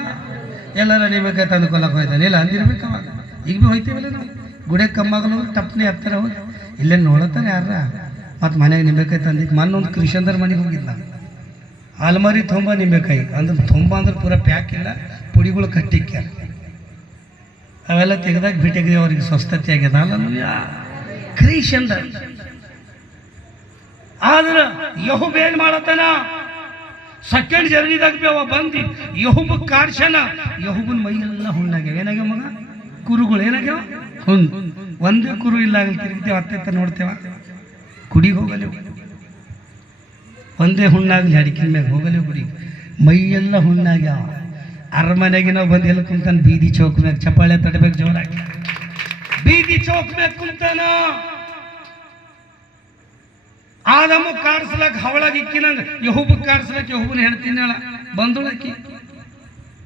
ಎಲ್ಲರ ನಿಮಗೆ ತಂದು ಕೊಲ್ಲಕ್ಕೆ ಹೋಯ್ತಾನೆ. ಇಲ್ಲ ಅಂದಿರ್ಬೇಕು ಅವಾಗ. ಈಗ ಭೀ ಹೋಯ್ತೀವಲ್ಲ ನಾವು ಗುಡೆ ಕಮ್ಮಾಗಲು ಟಪ್ನಿ ಹತ್ತಿರ ಹೋಗಿ ಇಲ್ಲೇ ನೋಡತ್ತಾನೆ ಯಾರ. ಮತ್ತು ಮನೆಗೆ ನಿಂಬೆಕಾಯಿ ತಂದಿದ್ದು. ಮೊನ್ನೊಂದು ಕ್ರಿಶ್ಚಂದರ ಮನೆಗೆ ಹೋಗಿದ್ದ, ಅಲ್ಮಾರಿ ತುಂಬ ನಿಂಬೆಕಾಯಿ ಅಂದ್ರೆ ತುಂಬ ಅಂದ್ರೆ ಪೂರ ಪ್ಯಾಕ್ ಇಲ್ಲ, ಪುಡಿಗಳು ಕಟ್ಟಿಕ್ಕ್ಯಾರ. ಅವೆಲ್ಲ ತೆಗೆದಾಗ ಬಿಟ್ಟಿಗೆ ಅವ್ರಿಗೆ ಸ್ವಸ್ಥತೆ ಆಗ್ಯದ. ಹಲ್ಲೆಲೂಯಾ. ಕ್ರಿಶ್ಚಂದ. ಆದ್ರೆ ಯಹೂಬ ಏನ್ ಮಾಡತ್ತಾನ, ಸೆಕೆಂಡ್ ಜರ್ನಿದಾಗ ಭೀ ಅವ ಬಂದು ಯಹೂಬ ಕಾಡ್ಸನ. ಯಹೂಬನ ಮೈಯೆಲ್ಲ ಹುಣ್ಣಾಗ್ಯಾವ. ಏನಾಗ್ಯಾವ ಮಗ? ಕುರುಗಳು ಏನಾಗ್ಯಾವ? ಹುಣ್ಣು. ಒಂದೇ ಕುರು ಇಲ್ಲ ಆಗಲಿ ತಿರುಗ್ತೇವೆ, ಅತ್ತೆ ನೋಡ್ತೇವ, ಕುಡಿಗೆ ಹೋಗಲಿ. ಒಂದೇ ಹುಣ್ಣಾಗಲಿ ಅಡಿಕಿನ ಮ್ಯಾಗ ಹೋಗಲಿ ಗುಡಿಗೆ. ಮೈಯೆಲ್ಲ ಹುಣ್ಣಾಗ್ಯಾವ. ಅರಮನೆಗೆ ನಾವು ಬಂದು ಎಲ್ಲ ಕುಂತಾನ, ಬೀದಿ ಚೌಕ್ ಮ್ಯಾಗ ಚಪ್ಪಾಳೆ ತಡಬೇಕು ಜೋರಾಗಿ. ಬೀದಿ ಚೌಕ್ ಮ್ಯಾಗ ಕುಂತಾನ. ಆದಮ್ಮ ಕಾಡ್ಸ್ಲಕ್ ಹವಳಾಗಿ ಇಕ್ಕಿನಂಗ ಯಹೂಬ ಕಾಡ್ಸ್ಲಕ್ ಯಹೂಬನ ಹೆಣ್ತಿನ ಬಂದೊಳಕಿ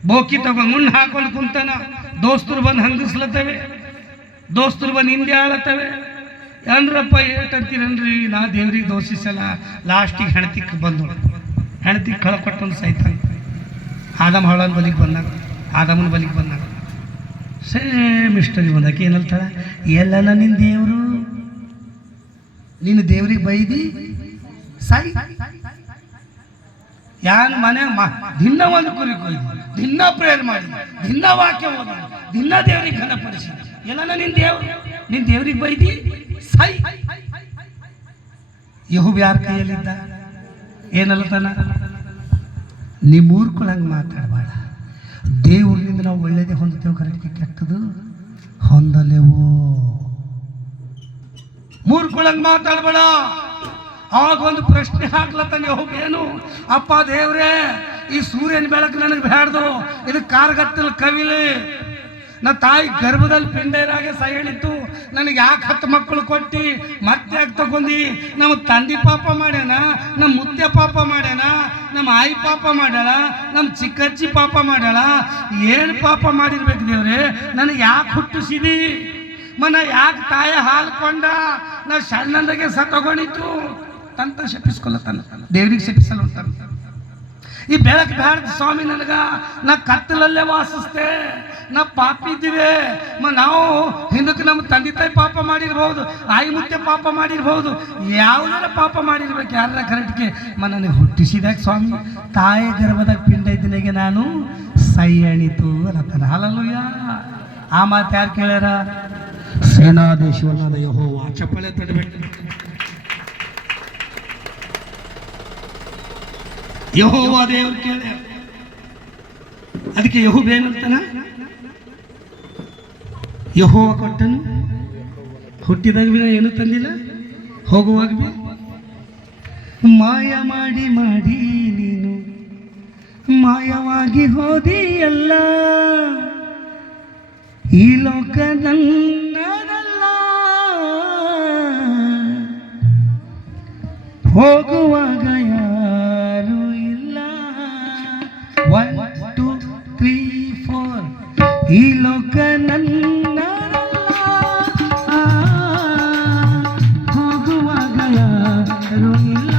ಬೋಕಿ ತಗೊಂಡು ಮುನ್ನ ಹಾಕೊಂಡು ಕುಂತಾನ. ದೋಸ್ತರು ಬಂದು ಹಂಗಿಸ್ಲತ್ತವೆ, ದೋಸ್ತರು ಬಂದು ಹಿಂದೆ ಆಳತ್ತವೆ. ಅಂದ್ರಪ್ಪ ಏಟಂತೀರನ್ರಿ, ನಾ ದೇವ್ರಿಗೆ ದೋಷಿಸಲ್ಲ. ಲಾಸ್ಟಿಗೆ ಹೆಣ್ತಿಕ್ ಬಂದಳು. ಹೆಣ್ತಿಗೆ ಕಳ ಕೊಟ್ಟೊಂದು ಸೈತಾನ. ಆದಮ್ ಹಳನ ಬಲಿಗೆ ಬಂದಾಗ, ಆದಮನ ಬಲಿಗೆ ಬಂದಾಗ ಸೇಮ್ ಇಷ್ಟರಿ ಬಂದಾಕೆ ಏನಲ್ತಾಳ, ಎಲ್ಲನ ನಿನ್ನ ದೇವರು, ನಿನ್ನ ದೇವ್ರಿಗೆ ಬೈದಿ ಸಾಯಿ. ಯಾನು ಮನ್ಯಾಗ ದಿನ ಒಂದು ಕುರಿ ಕೊಯ್ದು, ದಿನ ಪ್ರೇಯರ್ ಮಾಡಿ, ದಿನ ವಾಕ್ಯ ಓದ, ದಿನ ದೇವ್ರಿಗೆ ಘನಪಡಿಸಿ, ಎಲ್ಲನ ನಿನ್ನ ದೇವ್ರಿಗೆ ಬೈದಿ ಸಾಯಿ. ಯೆಹೋವ ಯಾರ ಕೈಯಲ್ಲಿದ್ದ? ಏನಲ್ಲತಾನ, ನೀ ಮೂರ್ಕೊಳಂಗೆ ಮಾತಾಡಬೇಡ. ದೇವ್ರಿಂದ ನಾವು ಒಳ್ಳೇದೇ ಹೊಂದುತ್ತೇವೆ, ಕರೆಕ್ಟ್ ಕೆಟ್ಟದು ಹೊಂದಲೇವು. ಮೂರ್ಕೊಳಂಗೆ ಮಾತಾಡಬೇಡ. ಆಗ ಒಂದು ಪ್ರಶ್ನೆ ಹಾಕ್ಲತ್ತಾನೆ ಏನು, ಅಪ್ಪ ದೇವ್ರೇ, ಈ ಸೂರ್ಯನ ಬೆಳಕು ನನಗೆ ಬೇಡ್ದು, ಇದು ಕಾರ್ಗತ್ತಲ್ ಕವಿಲಿ, ನಾ ತಾಯಿ ಗರ್ಭದಲ್ಲಿ ಪಿಂಡೇರಾಗೆ ಸೈಣಿತ್ತು, ನನಗೆ ಯಾಕೆ 10 ಮಕ್ಕಳು ಕೊಟ್ಟು ಮತ್ತೆ ಯಾಕೆ ತಗೊಂಡು? ನಮ್ಮ ತಂದೆ ಪಾಪ ಮಾಡ್ಯಾನ, ನಮ್ಮ ಮುತ್ತೆ ಪಾಪ ಮಾಡ್ಯಾನ, ನಮ್ಮ ಆಯಿ ಪಾಪ ಮಾಡ್ಯಾಳ, ನಮ್ಮ ಚಿಕ್ಕಜ್ಜಿ ಪಾಪ ಮಾಡ್ಯಾಳ, ಏನು ಪಾಪ ಮಾಡಿರ್ಬೇಕು ದೇವ್ರೆ, ನನಗೆ ಯಾಕೆ ಹುಟ್ಟಿಸಿದಿ? ಮನ ಯಾಕೆ ತಾಯ ಹಾಲು ಕೊಂಡ? ನಾ ಸಣ್ಣಂದಾಗೆ ತಗೊಂಡಿತ್ತು ತಂತ ಶಪಿಸ್ಕೊಲ್ಲತ್ತಾನ, ದೇವ್ರಿಗೆ ಶಪಿಸಲು ಅಂತಾನ. ಈ ಬೆಳಕು ಬೇಡ ಸ್ವಾಮಿ ನನಗ, ನಾ ಕತ್ತಲಲ್ಲೇ ವಾಸಿಸ್ತೆ, ನಾ ಪಾಪಿ ಇದ್ದೀವಿ. ನಾವು ಹಿಂದಕ್ಕೆ ನಮ್ಮ ತಂದೆ ತಾಯಿ ಪಾಪ ಮಾಡಿರ್ಬೋದು, ಆಯಿ ಮುತ್ತೆ ಪಾಪ ಮಾಡಿರ್ಬೋದು, ಯಾವುದಾರ ಪಾಪ ಮಾಡಿರ್ಬೇಕು, ಯಾರ ಕರೆಕ್ಟ್ಗೆ ನನಗೆ ಹುಟ್ಟಿಸಿದಾಗ ಸ್ವಾಮಿ ತಾಯಿ ಗರ್ಭದಾಗ ಪಿಂಡ ಇದ್ದನಿಗೆ ನಾನು ಸೈ ಎಣಿತು ಅನ್ನತಾನ. ಹಲ್ಲಲ್ಲೆಲೂಯಾ. ಆ ಮಾತು ಯಾರು ಕೇಳ್ಯಾರ? ಸೇನಾಧೀಶ್ವರನಾದ ಯೆಹೋವ. ಚಪ್ಪಳೆ ತಡಬೇಕು. ಯೆಹೋವ ದೇವ್ರು ಕೇಳ್ಯಾರ. ಅದಕ್ಕೆ ಯೆಹೋವ ಏನಂತಾನ? ಯೆಹೋವ ಕೊಟ್ಟನು, ಹುಟ್ಟಿದಾಗ ಬಿ ಏನು ತಂದಿಲ್ಲ, ಹೋಗುವಾಗ ಬಿ ಮಾಯ ಮಾಡಿ ಮಾಡಿ ನೀನು ಮಾಯವಾಗಿ ಹೋದಿಯಲ್ಲ, ಈ ಲೋಕ ನನ್ನದಲ್ಲ, ಹೋಗುವಾಗ ಯಾರು ಇಲ್ಲ. 1 2 3 4 ಈ ಲೋಕ ನನ್ನದಲ್ಲ, ಹೋಗುವಾಗ ಯಾರು ಇಲ್ಲ.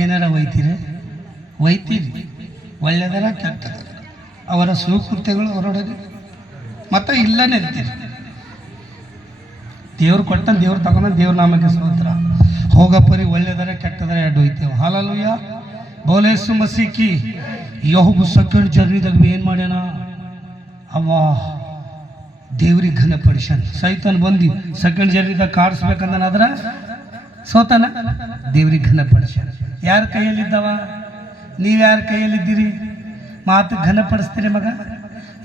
ಏನಾರ ಒಯ್ತೀರಿ, ಒಳ್ಳೆದರ ಕೆಟ್ಟದ ಅವರ ಸುಕೃತ್ಯಗಳು ಹೊರಡೋದು, ಮತ್ತು ಇಲ್ಲನೇ ಇರ್ತೀರಿ. ದೇವ್ರು ಕೊಟ್ಟ ದೇವ್ರು ತಗೊಂಡ ದೇವ್ರ ನಾಮಕ್ಕೆ ಸ್ತೋತ್ರ. ಹೋಗಪ್ಪರಿ ಒಳ್ಳೆದರ ಕೆಟ್ಟದರ ಎರಡು ಒಯ್ತೇವೆ. ಹಲ್ಲಲ್ಲೆಲೂಯಾ. ಬೋಲೇಸು ಮಸೀಕಿ. ಯೆಹೋವ ಸೆಕೆಂಡ್ ಜರ್ನಿದಾಗ ಏನು ಮಾಡ್ಯಾನ? ಅವ್ವಾ ದೇವ್ರಿಗೆ ಘನಪಡಿಸ್ಯಾನ. ಸೈತಾನ್ ಬಂದು ಸೆಕೆಂಡ್ ಜರ್ನಿದಾಗ ಕಾಡಿಸ್ಬೇಕಂದನಾದ್ರೆ ಸೋತನ, ದೇವ್ರಿಗೆ ಘನಪಡಿಸ್ಯಾನ. ಯಾರ ಕೈಯಲ್ಲಿದ್ದವ? ನೀವು ಯಾರ ಕೈಯಲ್ಲಿದ್ದೀರಿ? ಮಾತು ಘನಪಡಿಸ್ತೀರಿ ಮಗ.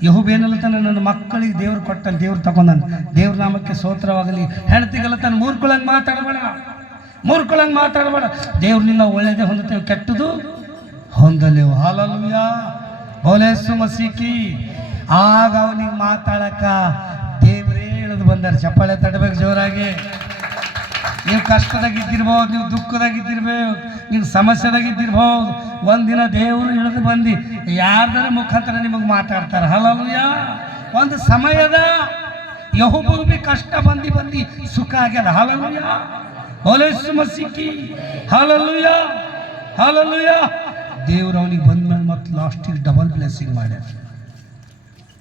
ಯೆಹೋವ ಏನಲ್ಲತಾನ? ನನ್ನ ಮಕ್ಕಳಿಗೆ ದೇವ್ರು ಕೊಟ್ಟನು, ದೇವ್ರು ತಗೊಂಡನು, ದೇವ್ರ ನಾಮಕ್ಕೆ ಸ್ತೋತ್ರವಾಗಲಿ. ಹೆಣ್ತಿಗಲ್ಲತಾನ ಮೂರ್ಕೊಳಂಗೆ ಮಾತಾಡಬೇಡ, ಮೂರ್ಕೊಳಂಗೆ ಮಾತಾಡಬೇಡ. ದೇವ್ರು ನಿನ್ನ ಒಳ್ಳೇದೇ ಹೊಂದುತ್ತೇವೆ, ಕೆಟ್ಟದು ಹೊಂದಲೇವು. ಹಲ್ಲಲ್ಲೆಲೂಯಾ. ಬೋಲೇಸು ಮಸೀಕಿ. ಆಗ ಅವನಿಗೆ ಮಾತಾಡಕ ದೇವ್ರೇ ಇಳಿದು ಬಂದಾರೆ. ಚಪ್ಪಾಳೆ ತಡಬೇಕು ಜೋರಾಗಿ. ನೀವು ಕಷ್ಟದಾಗಿದ್ದಿರ್ಬೋದು, ನೀವು ದುಃಖದಾಗಿದ್ದಿರ್ಬೇಕು, ನೀವು ಸಮಸ್ಯೆದಾಗಿದ್ದಿರ್ಬೋದು, ಒಂದಿನ ದೇವರು ಇಳಿದು ಬಂದು ಯಾರ್ದಾರ ಮುಖಾಂತರ ನಿಮಗೆ ಮಾತಾಡ್ತಾರೆ. ಹಲ್ಲಲ್ಲೆಲೂಯಾ. ಒಂದು ಸಮಯದ ಯೆಹೋವನಿಗೆ ಬಿ ಕಷ್ಟ ಬಂದು ಸುಖ ಆಗ್ಯದ. ಹಲ್ಲಲ್ಲೆಲೂಯಾ. ಬೋಲೇಸು ಮಸೀಕಿ. ಹಲ್ಲಲ್ಲೆಲೂಯಾ. ಹಲ್ಲಲ್ಲೆಲೂಯಾ. ದೇವ್ರು ಅವನಿಗೆ ಬಂದ ಮೇಲೆ ಮತ್ತೆ ಲಾಸ್ಟಿಗೆ ಡಬಲ್ ಬ್ಲೆಸ್ಸಿಂಗ್ ಮಾಡ್ಯಾರ.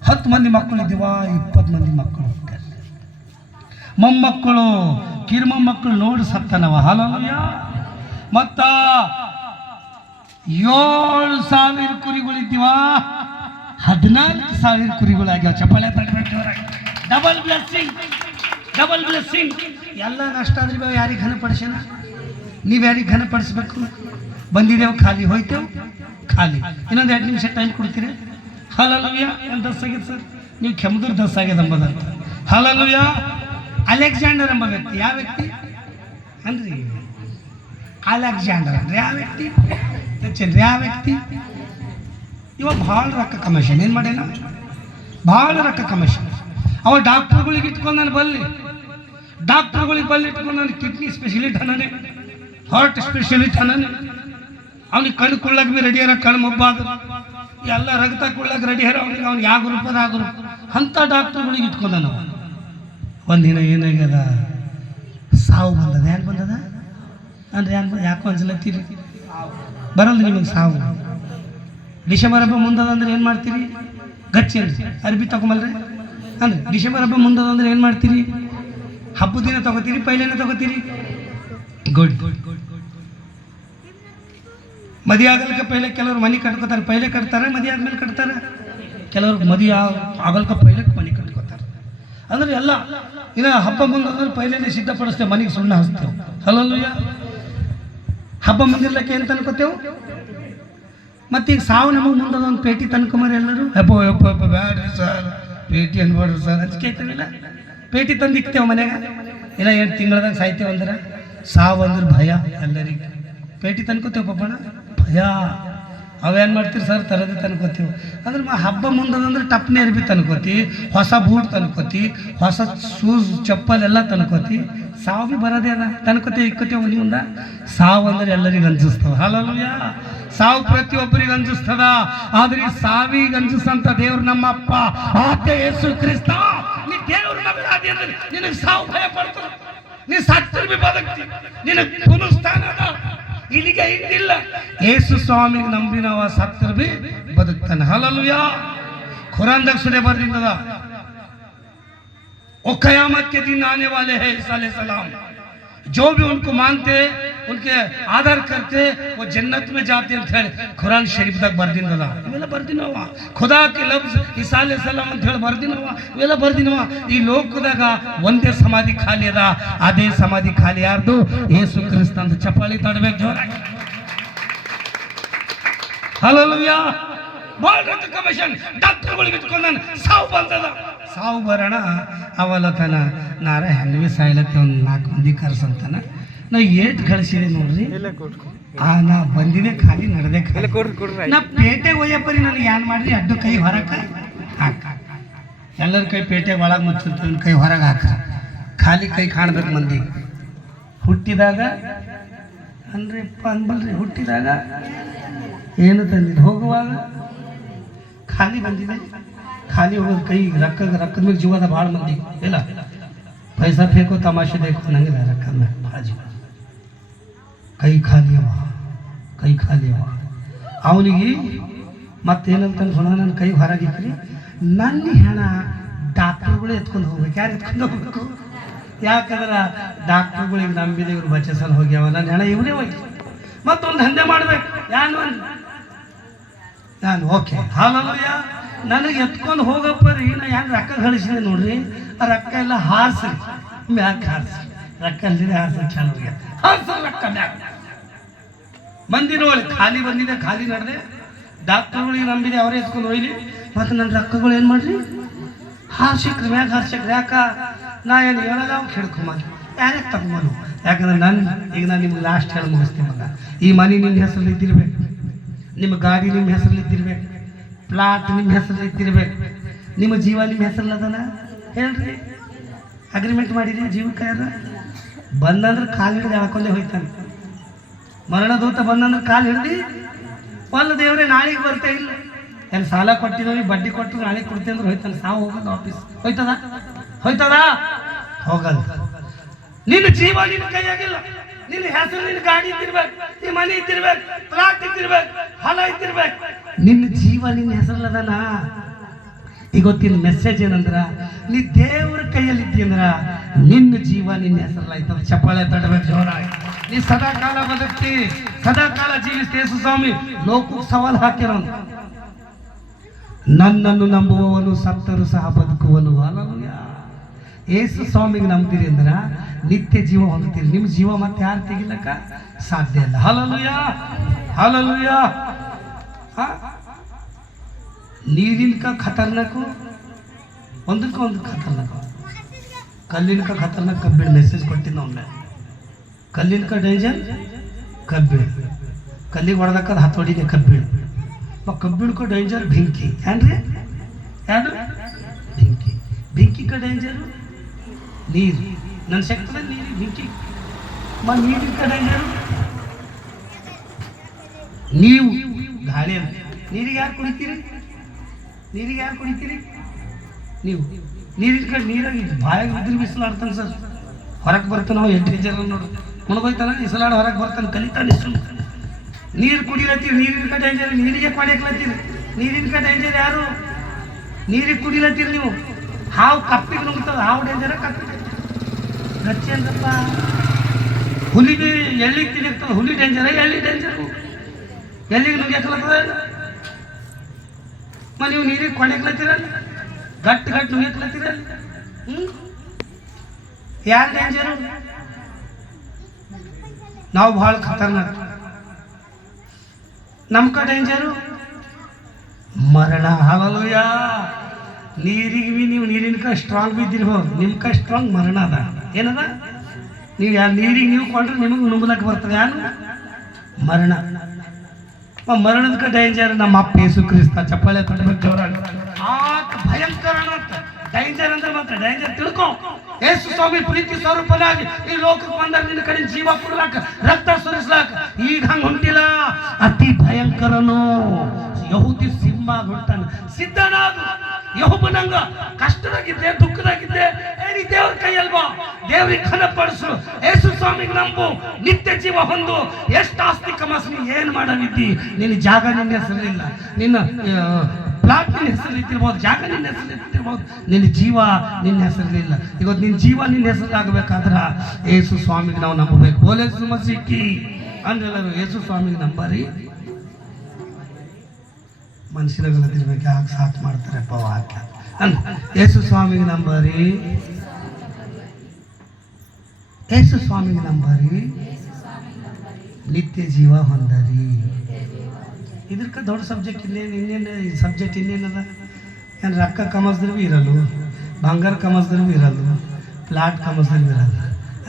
10 ಮಂದಿ ಮಕ್ಕಳು ಇದ್ದೀವ, 20 ಮಂದಿ ಮಕ್ಕಳು ಹುಟ್ಟ್ಯಾರ. ಮೊಮ್ಮಕ್ಕಳು ಕಿರುಮೊಮ್ಮಕ್ಕಳು ನೋಡಿ ಸತ್ತನವ. ಹಲಲುಯ್ಯ. ಮತ್ತ 7,000 ಕುರಿಗಳಿದ್ದೀವ, 14,000 ಕುರಿಗಳಾಗ್ಯಾವ. ಚಪ್ಪಾಳೆ ತಟ್ಟಬೇಕು. Double blessing, double blessing. ಎಲ್ಲ ನಷ್ಟ ಆದ್ರೆ ಯಾರಿಗೆ ಘನಪಡಿಸೋಣ? ನೀವು ಯಾರಿಗೆ ಘನಪಡಿಸ್ಬೇಕು? ಬಂದಿದ್ದೇವೆ ಖಾಲಿ, ಹೋಯ್ತೇವೆ ಖಾಲಿ. ಇನ್ನೊಂದು 2 ನಿಮಿಷ ಟೈಮ್ ಕೊಡ್ತೀರಿ? ಹಲಲುಯ್ಯ. ಏನು ದಸ್ ಆಗಿದೆ ಸರ್? ನೀವು ಕೆಮ್ಮದೂರು ದಸ್ ಆಗಿದೆ ಎಂಬುದಂತ. ಹಲಲುಯ್ಯ. ಅಲೆಕ್ಸಾಂಡರ್ ಎಂಬ ವ್ಯಕ್ತಿ, ಯಾವ ವ್ಯಕ್ತಿ ಅನ್ರಿ? ಅಲೆಕ್ಸಾಂಡರ್ ಅಂದ್ರೆ ಯಾವ ವ್ಯಕ್ತಿ? ಹೆಚ್ಚೇನ್ರಿ ಯಾವ ವ್ಯಕ್ತಿ? ಇವಾಗ ಭಾಳ ರೊಕ್ಕ ಕಮಿಷನ್ ಏನು ಮಾಡ್ಯಾನ? ಭಾಳ ರೊಕ್ಕ ಕಮಿಷನ್. ಅವ ಡಾಕ್ಟರ್ಗಳಿಗೆ ಇಟ್ಕೊಂಡು ನಾನು ಡಾಕ್ಟರ್ಗಳಿಗೆ ಇಟ್ಕೊಂಡು ನಾನು ಕಿಡ್ನಿ ಸ್ಪೆಷಲಿಸ್ಟ್ ಅನ್ನನೆ, ಹಾರ್ಟ್ ಸ್ಪೆಷಲಿಸ್ಟ್ ಅನ್ನನೆ. ಅವ್ನಿಗೆ ಕಣ್ಣು ಕೊಳ್ಳಾಗ ಭೀ ರೆಡಿ ಇರೋ ಕಣ್ಣು ಮೊಬ್ಬಾದ ಎಲ್ಲ ರಕ್ತ ಕೊಳ್ಳಾಗ ರೆಡಿ ಇರೋ ಅವ್ನಿಗೆ ಯಾವ ಗ್ರೂಪದ ಆ ಗ್ರೂಪ್ ಅಂಥ ಡಾಕ್ಟರ್ಗಳಿಗೆ ಇಟ್ಕೊಂಡ ನಾವು. ಒಂದಿನ ಏನಾಗ್ಯದ? ಸಾವು ಬಂದದ. ಏನು ಬಂದದ ಅಂದ್ರೆ ಯಾಕೋ ಅನ್ಸಲತ್ತೀರಿ? ಬರಲ್ಲ ನಿಮಗೆ ಸಾವು. ಡಿಸೆಂಬರ್ ಹಬ್ಬ ಮುಂದದ ಅಂದ್ರೆ ಏನು ಮಾಡ್ತೀರಿ? ಗಚ್ಚಿ ಅನ್ರಿ ಅರ್ಬಿ ತಗೊಂಬಲ್ರಿ ಅಂದ್ರೆ. ಡಿಸೆಂಬರ್ ಹಬ್ಬ ಮುಂದದ ಅಂದ್ರೆ ಏನು ಮಾಡ್ತೀರಿ? ಹಬ್ಬದ ದಿನ ತಗೋತೀರಿ, ಪೈಲೇನ ತಗೋತೀರಿ? ಗುಡ್. ಮದುವೆ ಆಗಲ್ಕ ಪೈಲೆ ಕೆಲವರು ಮನೆ ಕಟ್ಕೋತಾರೆ, ಪೈಲೆ ಕಟ್ತಾರೆ, ಮದುವೆ ಆದ್ಮೇಲೆ ಕಟ್ತಾರೆ. ಕೆಲವರು ಮದುವೆ ಆಗಲ್ಕ ಪೈಲೆ ಮನೆ ಕಟ್ಕೋತಾರೆ. ಅಂದ್ರೆ ಎಲ್ಲ ಇನ್ನು ಹಬ್ಬ ಮುಂದಂದ್ರೆ ಪೈಲೇನೆ ಸಿದ್ಧಪಡಿಸ್ತೇವೆ, ಮನೆಗೆ ಸುಣ್ಣ ಹಚ್ತೇವೆ. ಹಲಲುಯ್ಯ. ಹಬ್ಬ ಮುಂದಿರ್ಲಿಕ್ಕೆ ಏನು ತನ್ಕೋತೇವೆ? ಮತ್ತೀಗ ಸಾವು ನಮಗೆ ಮುಂದದ ಒಂದು ಪೇಟಿ ತನ್ಕೊಂಬರಿ ಎಲ್ಲರೂ. ಹಬ್ಬ ಬ್ಯಾಡ್ರಿ ಸರ್, ಪೇಟಿ ಅನ್ಬೇಡ್ರಿ ಸರ್ ಅದಕ್ಕೆ ಐತವಿಲ್ಲ. ಪೇಟಿ ತಂದು ಇಕ್ತೇವೆ ಮನೆಗೆ. ಇಲ್ಲ 8 ತಿಂಗಳದಾಗ ಸಾಯ್ತೇವೆ ಅಂದ್ರೆ ಸಾವು ಅಂದ್ರೆ ಭಯ ಎಲ್ಲರಿಗೆ. ಪೇಟಿ ತನ್ಕೋತೇವೆ ಪಪ್ಪಣ, ಭಯ. ಅವೇನು ಮಾಡ್ತೀರಿ ಸರ್? ತರದಿ ತನ್ಕೋತೀವಿ. ಅಂದ್ರೆ ಹಬ್ಬ ಮುಂದದಂದ್ರೆ ಟಪ್ನೆ ಅರ್ಬಿ ತನ್ಕೋತಿ, ಹೊಸ ಬೂಟ್ ತನ್ಕೋತಿ, ಹೊಸ ಶೂಸ್ ಚಪ್ಪಲ್ ಎಲ್ಲ ತನ್ಕೋತಿ. ಸಾವು ಭೀ ಬರೋದೇ ಅದ, ತನ್ಕೋತೇವೆ ಇಕ್ಕೋತೇವೆ ಮನೆ ಮುಂದೆ. ಸಾವು ಅಂದ್ರೆ ಎಲ್ಲರಿಗೆ ಅನ್ಸಿಸ್ತವ. ಹಲಲುಯ್ಯ. ಸಾವು ಪ್ರತಿಯೊಬ್ಬರಿಗೆ ಅನ್ಸಿಸ್ತದ. ಆದ್ರೆ ಈ ಸಾವಿಗೆ ಅನ್ಸಿಸ್ತಂತ ದೇವ್ರು ನಮ್ಮಪ್ಪ ಆತ ಯೇಸು ಕ್ರಿಸ್ತ. ನೀ ದೇವ್ರು ನಮಗೆ ಅಂದ್ರೆ ನಿನಗೆ ಸಾವು ಭಯ ಪಡ್ತದ. ನೀ ಸತ್ತರು ಭೀ ಬದುಕ್ತಿ, ನಿನಗೆ ಪುನಃಸ್ಥಾನ ಅದ. ಇಲ್ಲಿಗೆ ಹಿಂದಿಲ್ಲ. ಯೇಸು ಸ್ವಾಮಿಗೆ ನಂಬಿನವ ಸತ್ತರು ಭೀ ಬದುಕ್ತಾನೆ. ಹಲಲುಯ್ಯ. ಕುರಾನ್ದಾಗ ಸುದೆ ಬರ್ದಿದ್ದದ, वो क़यामत के दिन आने वाले हैं ईसा अलैहिस्सलाम, जो भी उनको मानते उनके आदर करते वो जन्नत में जाते हैं. कुरान शरीफ तक ಬರ್ದಿನದ. ಇವೆಲ್ಲ ಬರ್ದಿನವ. ಖುದಾ ಕೆ ಲಫ್ಜ್ ಈಸಾ ಅಲೈಹಿಸ್ಸಲಾಂ ಅಂತ ಹೇಳಿ ಬರ್ದಿನವ. ಇವೆಲ್ಲ ಬರ್ದಿನವ. ಈ ಲೋಕದಾಗ ಒಂದೇ ಸಮಾಧಿ ಖಾಲಿ ಅದ. ಅದೇ ಸಮಾಧಿ ಖಾಲಿ ಯಾರ್ದು? ಯೇಸು ಕ್ರಿಸ್ತ ಅಂತ. ಚಪ್ಪಾಳಿ ತಡಬೇಕು ಜೋರಾಗಿ. ಹಲ್ಲೆಲೂಯಾ. ಭಾಳ ರೊಕ್ಕ ಕಮಿಷನ್ ಡಾಕ್ಟರ್ಗಳಿಗೆ ಇಟ್ಕೊಂಡು ನಾನು ಸಾವು ಬಂದದ. ಸಾವು ಬರೋಣ ಅವಲತನ ನಾರ ಹೆಂಗೆ ಸಾಯ್ಲತ್ತೆ ಒಂದು 4 ಮಂದಿ ಕರ್ಸಂತಾನ. ನಾ ಏಟ್ ಕಳಿಸಿದೆ ನೋಡ್ರಿ. ನಾ ಬಂದಿದೆ ಖಾಲಿ, ನಡೆದೆ ಖಾಲಿ. ನಾ ಪೇಟೆಗೆ ಒಯ್ಯಪ್ಪರಿ ನನಗೆ ಏನು ಮಾಡ್ರಿ? ಅಡ್ಡು ಕೈ ಹೊರಕ್ಕೆ ಹಾಕ. ಎಲ್ಲರ ಕೈ ಪೇಟೆಗೆ ಒಳಗೆ ಮುಚ್ಚಿರ್ತೀವಿ, ಕೈ ಹೊರಗೆ ಹಾಕ. ಖಾಲಿ ಕೈ ಕಾಣ್ಬೇಕು ಮಂದಿ. ಹುಟ್ಟಿದಾಗ ಅಂದ್ರೆ ಅನ್ಬಲ್ರಿ, ಹುಟ್ಟಿದಾಗ ಏನು ತಂದಿದ್ದು, ಹೋಗುವಾಗ ಖಾಲಿ ಬಂದಿದೆ. ಖಾಲಿ ಹೋಗೋದು ಕೈ. ರೊಕ್ಕದ ಮೇಲೆ ಜೀವದ ಭಾಳ ಮಂದಿ ಇಲ್ಲ. ಪೈಸಾ ಫೇಕೋ ತಮಾಷೆ ಬೇಕು ನಂಗಿಲ್ಲ. ರೊಕ್ಕದ ಮೇಲೆ ಭಾಳ ಜೀವ. ಕೈ ಖಾಲಿ ಅವ, ಕೈ ಖಾಲಿ ಅವ. ಅವನಿಗೆ ಮತ್ತೇನಂತ ಅನ್ಸೋಣ, ನನ್ನ ಕೈ ಹೊರಗಿಕ್ರಿ. ನನ್ನ ಹೆಣ ಡಾಕ್ಟರ್ಗಳು ಎತ್ಕೊಂಡು ಹೋಗ್ಬೇಕು. ಯಾರು ಎತ್ಕೊಂಡು ಹೋಗ್ಬೇಕು? ಯಾಕಂದ್ರೆ ಡಾಕ್ಟರ್ಗಳಿಗೆ ನಂಬಿದೆ ಇವ್ರು ಬಚ್ಚಸಲು ಹೋಗ್ಯಾವ. ನನ್ನ ಹೆಣ ಇವನೇ ಹೋಗಿ ಮತ್ತೊಂದು ದಂಧೆ ಮಾಡ್ಬೇಕು. ನಾನು ಓಕೆ. ಹಲ್ಲೆಲೂಯ. ನನಗೆ ಎತ್ಕೊಂಡು ಹೋಗಪ್ಪ ರೀ. ನಾ ಏನು ರೊಕ್ಕ ಗಳಿಸಿದೆ ನೋಡ್ರಿ. ಆ ರೊಕ್ಕ ಎಲ್ಲ ಹಾರಿಸ್ರಿ, ಮ್ಯಾಕ್ ಹಾರಿಸ್ರಿ. ರೊಕ್ಕ ಅಲ್ಲಿದೆ ಹಾರಿಸ್ರಿ, ಚಲೋ ಹಾರಿಸ್ರಿ ರೊಕ್ಕ ಮ್ಯಾಕ್. ಮಂದಿ ನೋಡಿ ಖಾಲಿ ಬಂದಿದೆ, ಖಾಲಿ ನಡೆದೆ. ಡಾಕ್ಟರ್ಗಳಿಗೆ ನಂಬಿದೆ, ಅವರೇ ಎತ್ಕೊಂಡು ಹೋಯ್ಲಿ. ಮತ್ತು ನನ್ನ ರೊಕ್ಕಗಳು ಏನು ಮಾಡ್ರಿ? ಹಾರ್ಸಿಕ್ರಿ, ಮ್ಯಾಗ ಹಾರ್ಸಿಕ್ರಿ. ಯಾಕ? ನಾ ಏನು ಹೇಳಲ್ಲ, ಅವ್ಕೆ ಹಿಡ್ಕೊಂಬಂದು ಯಾರ್ಯಾಕೆ ತಗೊಂಬನು? ಯಾಕಂದ್ರೆ ಈಗ ನಾನು ನಿಮ್ಗೆ ಲಾಸ್ಟ್ ಹೇಳಿ ಮುಗಿಸ್ತೀನಿ ಮಗ. ಈ ಮನೆ ನಿಮ್ಮ ಹೆಸರಲ್ಲಿ ಇದ್ದಿರ್ಬೇಕು, ನಿಮ್ಮ ಗಾಡಿ ನಿಮ್ಮ ಹೆಸರಲ್ಲಿ ಇದ್ದಿರ್ಬೇಕು, ಪ್ಲಾಟ್ ನಿಮ್ಮ ಹೆಸರಲ್ಲಿ ಇದ್ದಿರ್ಬೇಕು, ನಿಮ್ಮ ಜೀವ ನಿಮ್ಮ ಹೆಸರಲ್ಲಿ ಅದನ ಹೇಳ್ರಿ. ಅಗ್ರಿಮೆಂಟ್ ಮಾಡಿರಿ ಜೀವಕ್ಕೆ. ಯಾರ ಬಂದಂದ್ರೆ ಕಾಲು ಹಿಡಿದು ಎಳ್ಕೊಂಡೇ ಹೋಯ್ತಾನೆ. ಮರಣ ದೂತ ಬಂದಂದ್ರೆ ಕಾಲು ಹಿಡ್ದು ಒಲ್ಲ ದೇವ್ರೆ ನಾಳೆಗೆ ಬರ್ತೇ ಇಲ್ಲ. ಏನು ಸಾಲ ಕೊಟ್ಟಿದ್ದೀವಿ, ಬಡ್ಡಿ ಕೊಟ್ಟು ನಾಳೆಗೆ ಕೊಡ್ತೀವಿ ಅಂದ್ರೆ ಹೋಯ್ತಾನೆ. ಸಾವು ಹೋಗೋದು ಆಫೀಸ್ ಹೋಯ್ತದ ಹೋಗಲ್ಲ. ನಿನ್ನ ಜೀವ ನಿನ್ನ ಕೈಯಾಗಿಲ್ಲ. ನಿನ್ನ ಹೆಸರು, ನಿನ್ನ ಗಾಡಿ ಇದ್ದಿರ್ಬೇಕು, ಈ ಮನೆ ಇದ್ದಿರ್ಬೇಕು, ಪ್ಲಾಟ್ ಇದ್ದಿರ್ಬೇಕು, ಹೊಲ ಇದ್ದಿರ್ಬೇಕು. ನಿನ್ನ ಜೀವ ನಿನ್ನ ಹೆಸರಲ್ಲದನ. ಈಗ ಗೊತ್ತಿನ ಮೆಸೇಜ್ ಏನಂದ್ರ, ನೀ ದೇವ್ರ ಕೈಯಲ್ಲಿ ಇದ್ದೀಂದ್ರ ನಿನ್ನ ಜೀವ ನಿನ್ನ ಹೆಸರಲ್ಲ ಆಯ್ತದ. ಚಪ್ಪಾಳೆ ತಡಬೇಕು ಜೋರಾಗಿ. ನೀ ಸದಾ ಕಾಲ ಬದುಕ್ತಿ, ಸದಾ ಕಾಲ ಜೀವಿಸ್ತಿ. ಯೇಸು ಸ್ವಾಮಿ ಲೋಕಕ್ಕೆ ಸವಾಲ್ ಹಾಕಿರೋ, ನನ್ನನ್ನು ನಂಬುವವನು ಸತ್ತರು ಸಹ ಬದುಕುವನು. ಹಲ್ಲೆಲೂಯಾ. ಯೇಸು ಸ್ವಾಮಿಗೆ ನಂಬ್ತೀರಿ ಅಂದ್ರ ನಿತ್ಯ ಜೀವ ಹೊಂದ್ತೀರಿ. ನಿಮ್ಮ ಜೀವ ಮತ್ತೆ ಯಾರು ತೆಗಿಲಕ್ಕ ಸಾಧ್ಯ ಇಲ್ಲ. Hallelujah, hallelujah. ನೀರಿನ ಖತರ್ನಾಕು, ಒಂದಕ್ಕೆ ಒಂದು ಖತರ್ನಾಕು. ಕಲ್ಲಿನ ಖತರ್ನಾಕ್ ಕಬ್ಬಿಣ. ಮೆಸೇಜ್ ಕೊಟ್ಟಿದ್ದ ಅವನ್ನ. ಕಲ್ಲಿನ ಡೇಂಜರ್ ಕಬ್ಬಿಣ. ಕಲ್ಲಿಗೆ ಹೊಡೆದಕ್ಕದ ಹತ್ತೊಡಿನೇ ಕಬ್ಬಿಣ. ಕಬ್ಬಿಣಕ್ಕೂ ಡೇಂಜರ್ ಬೆಂಕಿ. ಏನ್ರಿ ಯಾರು? ಬೆಂಕಿ. ಬೆಂಕಿ ಡೇಂಜರು ನೀರು. ನನ್ನ ಶಕ್ತಿದ ನೀರು ಬೆಂಕಿ. ನೀರಿನ ಡೇಂಜರು ನೀವು. ಗಾಳಿ ಅಂತ. ನೀರಿಗೆ ಯಾರು ಕುಡಿತೀರಿ? ನೀರಿಗೆ ಯಾರು ಕುಡಿತೀರಿ? ನೀವು. ನೀರಿನ ಕಡೆ ನೀರಾಗಿ ಬಾಯಾಗಿ ಇದ್ರೆ ಬಿಸಿಲಾಡ್ತಾನೆ ಸರ್. ಹೊರಗೆ ಬರ್ತಾನೆ. ನಾವು ಎಷ್ಟು ಡೇಂಜರ್ ನೋಡು. ಮುಣಗೋಯ್ತಾನೆ, ಇಸಲಾಡ ಹೊರಗೆ ಬರ್ತಾನೆ, ಕಲಿತಾನೆ. ನೀರು ಕುಡಿಲತ್ತೀರಿ, ನೀರಿನ ಕಡೆ ಡೇಂಜರ್. ನೀರಿಗೆ ಕೊಡಕ್ಲತ್ತೀರಿ, ನೀರಿನ ಕಡೆ ಡೇಂಜರ್ ಯಾರು? ನೀರಿಗೆ ಕುಡಿಲತ್ತೀರಿ ನೀವು. ಹಾವು ಕಪ್ಪಿಗೆ ನುಗ್ತದ. ಹಾವು ಡೇಂಜರ, ಕಪ್ಪಿಗೆ ಗಚ್ಚಿ ಅಂತಪ್ಪ. ಹುಲಿ ಬಿ ಎಲ್ಲಿಗೆ ತಿನ್ನಕ್ತದ. ಹುಲಿ ಡೇಂಜರ, ಎಲ್ಲಿ ಡೇಂಜರು? ಎಲ್ಲಿಗೆ ನುಗ್ಗಕ್ಲತ್ತದ? ನೀವು ನೀರಿಗೆ ಕೊಡಕ್ಲತ್ತೀರಲ್ಲ, ಗಟ್ಟು ಗಟ್ಟು ನುಗ್ಗಕ್ಲತ್ತೀರಲ್ಲ. ಯಾರು ಡೇಂಜರು? ನಾವು ಭಾಳ ಖತರ್ನಾಕ್. ನಮ್ಮ ಕಡೆ ಡೇಂಜರು ಮರಣ. ಹಲ್ಲೆಲೂಯಾ. ನೀರಿಗೆ ಬಿ ನೀವು ನೀರಿನ ಸ್ಟ್ರಾಂಗ್ ಬಿದ್ದಿರ್ಬೋದು, ನಿಮ್ಮ ಕೈ ಸ್ಟ್ರಾಂಗ್ ಮರಣ ಅದ. ಏನದ? ನೀವು ಯಾರು ನೀರಿಗೆ ನೀವು ಕೊಂಡ್ರೆ ನಿಮಗೆ ನುಂಗ್ಲಕ್ಕೆ ಬರ್ತದೆ. ಯಾರು? ಮರಣ. ಮರಣದ ಡೇಂಜರ್ ನಮ್ಮ ಅಪ್ಪ ಯೇಸು ಕ್ರಿಸ್ತ. ಚಪ್ಪಾಳೆ ತಡಬೇಕು ಜೋರಾಗಿ. ಆತ ಭಯಂಕರ ಡೇಂಜರ್ ಅಂದ್ರೆ ಮಾತ್ರ ಡೇಂಜರ್ ತಿಳ್ಕೊ. ಯೇಸು ಸ್ವಾಮಿ ಪ್ರೀತಿ ಸ್ವರೂಪನಾಗಿ ಈ ಲೋಕಕ್ಕೆ ಬಂದಾಗ ನಿನ್ನ ಕಡೆ ಜೀವ ಕೊಡ್ಲಾಕ, ರಕ್ತ ಸುರಿಸ್ಲಾಕ. ಈಗ ಹಂಗ ಹೊಂಟಿಲ್ಲ. ಅತಿ ಭಯಂಕರನು ಯಹೂದಿ ಸಿಂಹ ಹುಟ್ಟಾನ. ಸಿದ್ಧನಾಗು. ಯಹೋಬನಂಗ ಕಷ್ಟದಾಗಿದ್ದೆ, ದುಃಖದಾಗಿದ್ದೆ, ಈ ದೇವ್ರ ಕೈಯಲ್ವಾ, ದೇವ್ರಿಗೆ ಖನಪಡಿಸು. ಯೇಸು ಸ್ವಾಮಿಗೆ ನಂಬು, ನಿತ್ಯ ಜೀವ ಹೊಂದು. ಎಷ್ಟು ಆಸ್ತಿ ಕಮಾಸಿ ಏನು ಮಾಡವಿದ್ದಿ? ನಿನ್ನ ಜಾಗ ನಿನ್ನ ಹೆಸರಿಲ್ಲ, ನಿನ್ನ ಪ್ಲಾಟ್ ನಿನ್ನ ಹೆಸರಿರ್ಬೋದು, ಜಾಗ ನಿನ್ನ ಹೆಸರಿರ್ಬೋದು, ನಿನ್ನ ಜೀವ ನಿನ್ನ ಹೆಸರಿಲ್ಲ. ಇವತ್ತು ನಿನ್ನ ಜೀವ ನಿನ್ನ ಹೆಸರಾಗಬೇಕಾದ್ರ ಯೇಸು ಸ್ವಾಮಿಗೆ ನಾವು ನಂಬಬೇಕು. ಬೋಲೇಸು ಮಸಿಕ್ಕಿ ಅಂದೆಲ್ಲರೂ ಯೇಸು ಸ್ವಾಮಿಗೆ ನಂಬರಿ. ಮನುಷ್ಯನಗಲದಿರ್ಬೇಕು. ಯಾಕೆ ಸಾಕು ಮಾಡ್ತಾರಪ್ಪ ವಾಕ್ಯ ಅಂದ. ಯೇಸು ಸ್ವಾಮಿಗೆ ನಂಬರಿ, ಯೇಸು ಸ್ವಾಮಿಗೆ ನಂಬರಿ, ನಿತ್ಯ ಜೀವ ಹೊಂದರಿ. ಇದಕ್ಕೆ ದೊಡ್ಡ ಸಬ್ಜೆಕ್ಟ್ ಇನ್ನೇನು ಸಬ್ಜೆಕ್ಟ್ ಇನ್ನೇನದ? ಏನು ರೊಕ್ಕ ಕಮಸ್ದ್ರು ಭೀ ಇರಲ್ಲ, ಬಂಗಾರ ಕಮಸ್ದ್ರು ಭೀ ಇರಲ್ಲ, ಪ್ಲಾಟ್ ಕಮಸ್ದ್ರು ಭೀ ಇರಲ್ಲ.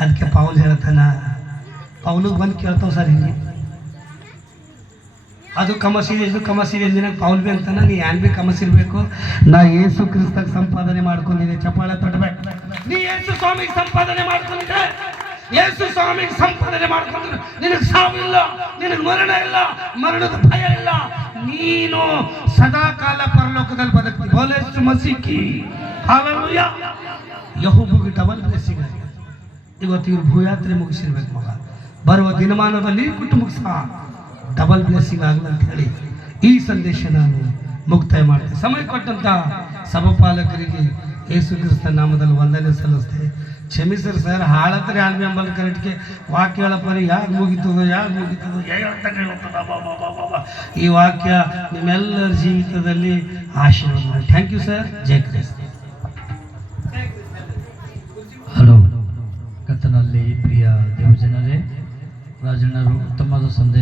ಅದಕ್ಕೆ ಪೌಲ್ ಹೇಳ್ತಾನ, ಪೌಲಿಗೆ ಬಂದು ಕೇಳ್ತಾವ ಸರ್ ಹಿಂಗೆ, ಅದು ಕಮಸಿದೆ ಇದು ಕಮಸಿದೆ ನಿನಗೆ ಪೌಲ್ ಬಿ ಅಂತಾನ. ನೀ ಏನ್ ಬಿ ಕಮಸಿರ್ಬೇಕು. ನಾ ಯೇಸು ಕ್ರಿಸ್ತಕ್ಕೆ ಸಂಪಾದನೆ ಮಾಡ್ಕೊಂಡಿದ್ದೆ. ಚಪ್ಪಾಳೆ ತಡಬೇಕು. ನೀ ಯೇಸು ಸ್ವಾಮಿಗೆ ಸಂಪಾದನೆ ಮಾಡ್ಕೊಂಡಿದ್ದೆ. ಯೇಸು ಸ್ವಾಮಿಗೆ ಸಂಪಾದನೆ ಮಾಡ್ಕೊಂಡ್ರೆ ನಿನಗೆ ಸಾವಿಲ್ಲ, ನಿನಗೆ ಮರಣ ಇಲ್ಲ, ಮರಣದ ಭಯ ಇಲ್ಲ. ನೀನು ಸದಾ ಕಾಲ ಪರಲೋಕದಲ್ಲಿ ಬದುಕ್ತಿ. ಬೋಲೇಸು ಮಸಿಕ್ಕಿ. ಹಲ್ಲೆಲೂಯಾ. ಯೆಹೋವನಿಗೆ ಡಬಲ್ ಬ್ಲೆಸ್ಸಿಂಗ್ ಆಗಿದೆ. ಇವತ್ತು ಇವ್ರು ಭೂಯಾತ್ರೆ ಮುಗಿಸಿರ್ಬೇಕು ಮಗ. ಬರುವ ದಿನಮಾನದಲ್ಲಿ ಕುಟುಂಬಕ್ಕೆ ಸಹ ಡಬಲ್ ಬ್ಲೆಸ್ಸಿಂಗ್ ಆಗಲ್ಲ ಅಂತ ಹೇಳಿ ಈ ಸಂದೇಶ ನಾನು ಮುಕ್ತಾಯ ಮಾಡ್ತೇನೆ. ಸಮಯ ಕೊಟ್ಟಂತ ಸಭಾಪಾಲಕರಿಗೆ ಯೇಸು ಕ್ರಿಸ್ತ ನಾಮದಲ್ಲಿ ವಂದನೆ ಸಲ್ಲಿಸ್ತೇನೆ. ಕ್ಷಮಿಸರ್ ಸರ್, ಹಾಳತ್ರ ಆಲ್ಮಿ ಅಂಬಲ್ ಕರೆಕ್ಟ್ಗೆ ವಾಕ್ಯ ಹೇಳಪ್ಪರಿ ಯಾಕೆ ಮುಗಿತದೋ ಈ ವಾಕ್ಯ ನಿಮ್ಮೆಲ್ಲರ ಜೀವಿತದಲ್ಲಿ ಆಶೀರ್ವಾದ ಮಾಡಿ. Thank you sir. ಜೈ ಕ್ರಿಸ್ತ. ಹಲೋ. ಕರ್ತನಲ್ಲಿ ಪ್ರಿಯ ದೇವಜನರೇ, ರಾಜಣ್ಣರು ಉತ್ತಮವಾದ ಸಂದೇಶ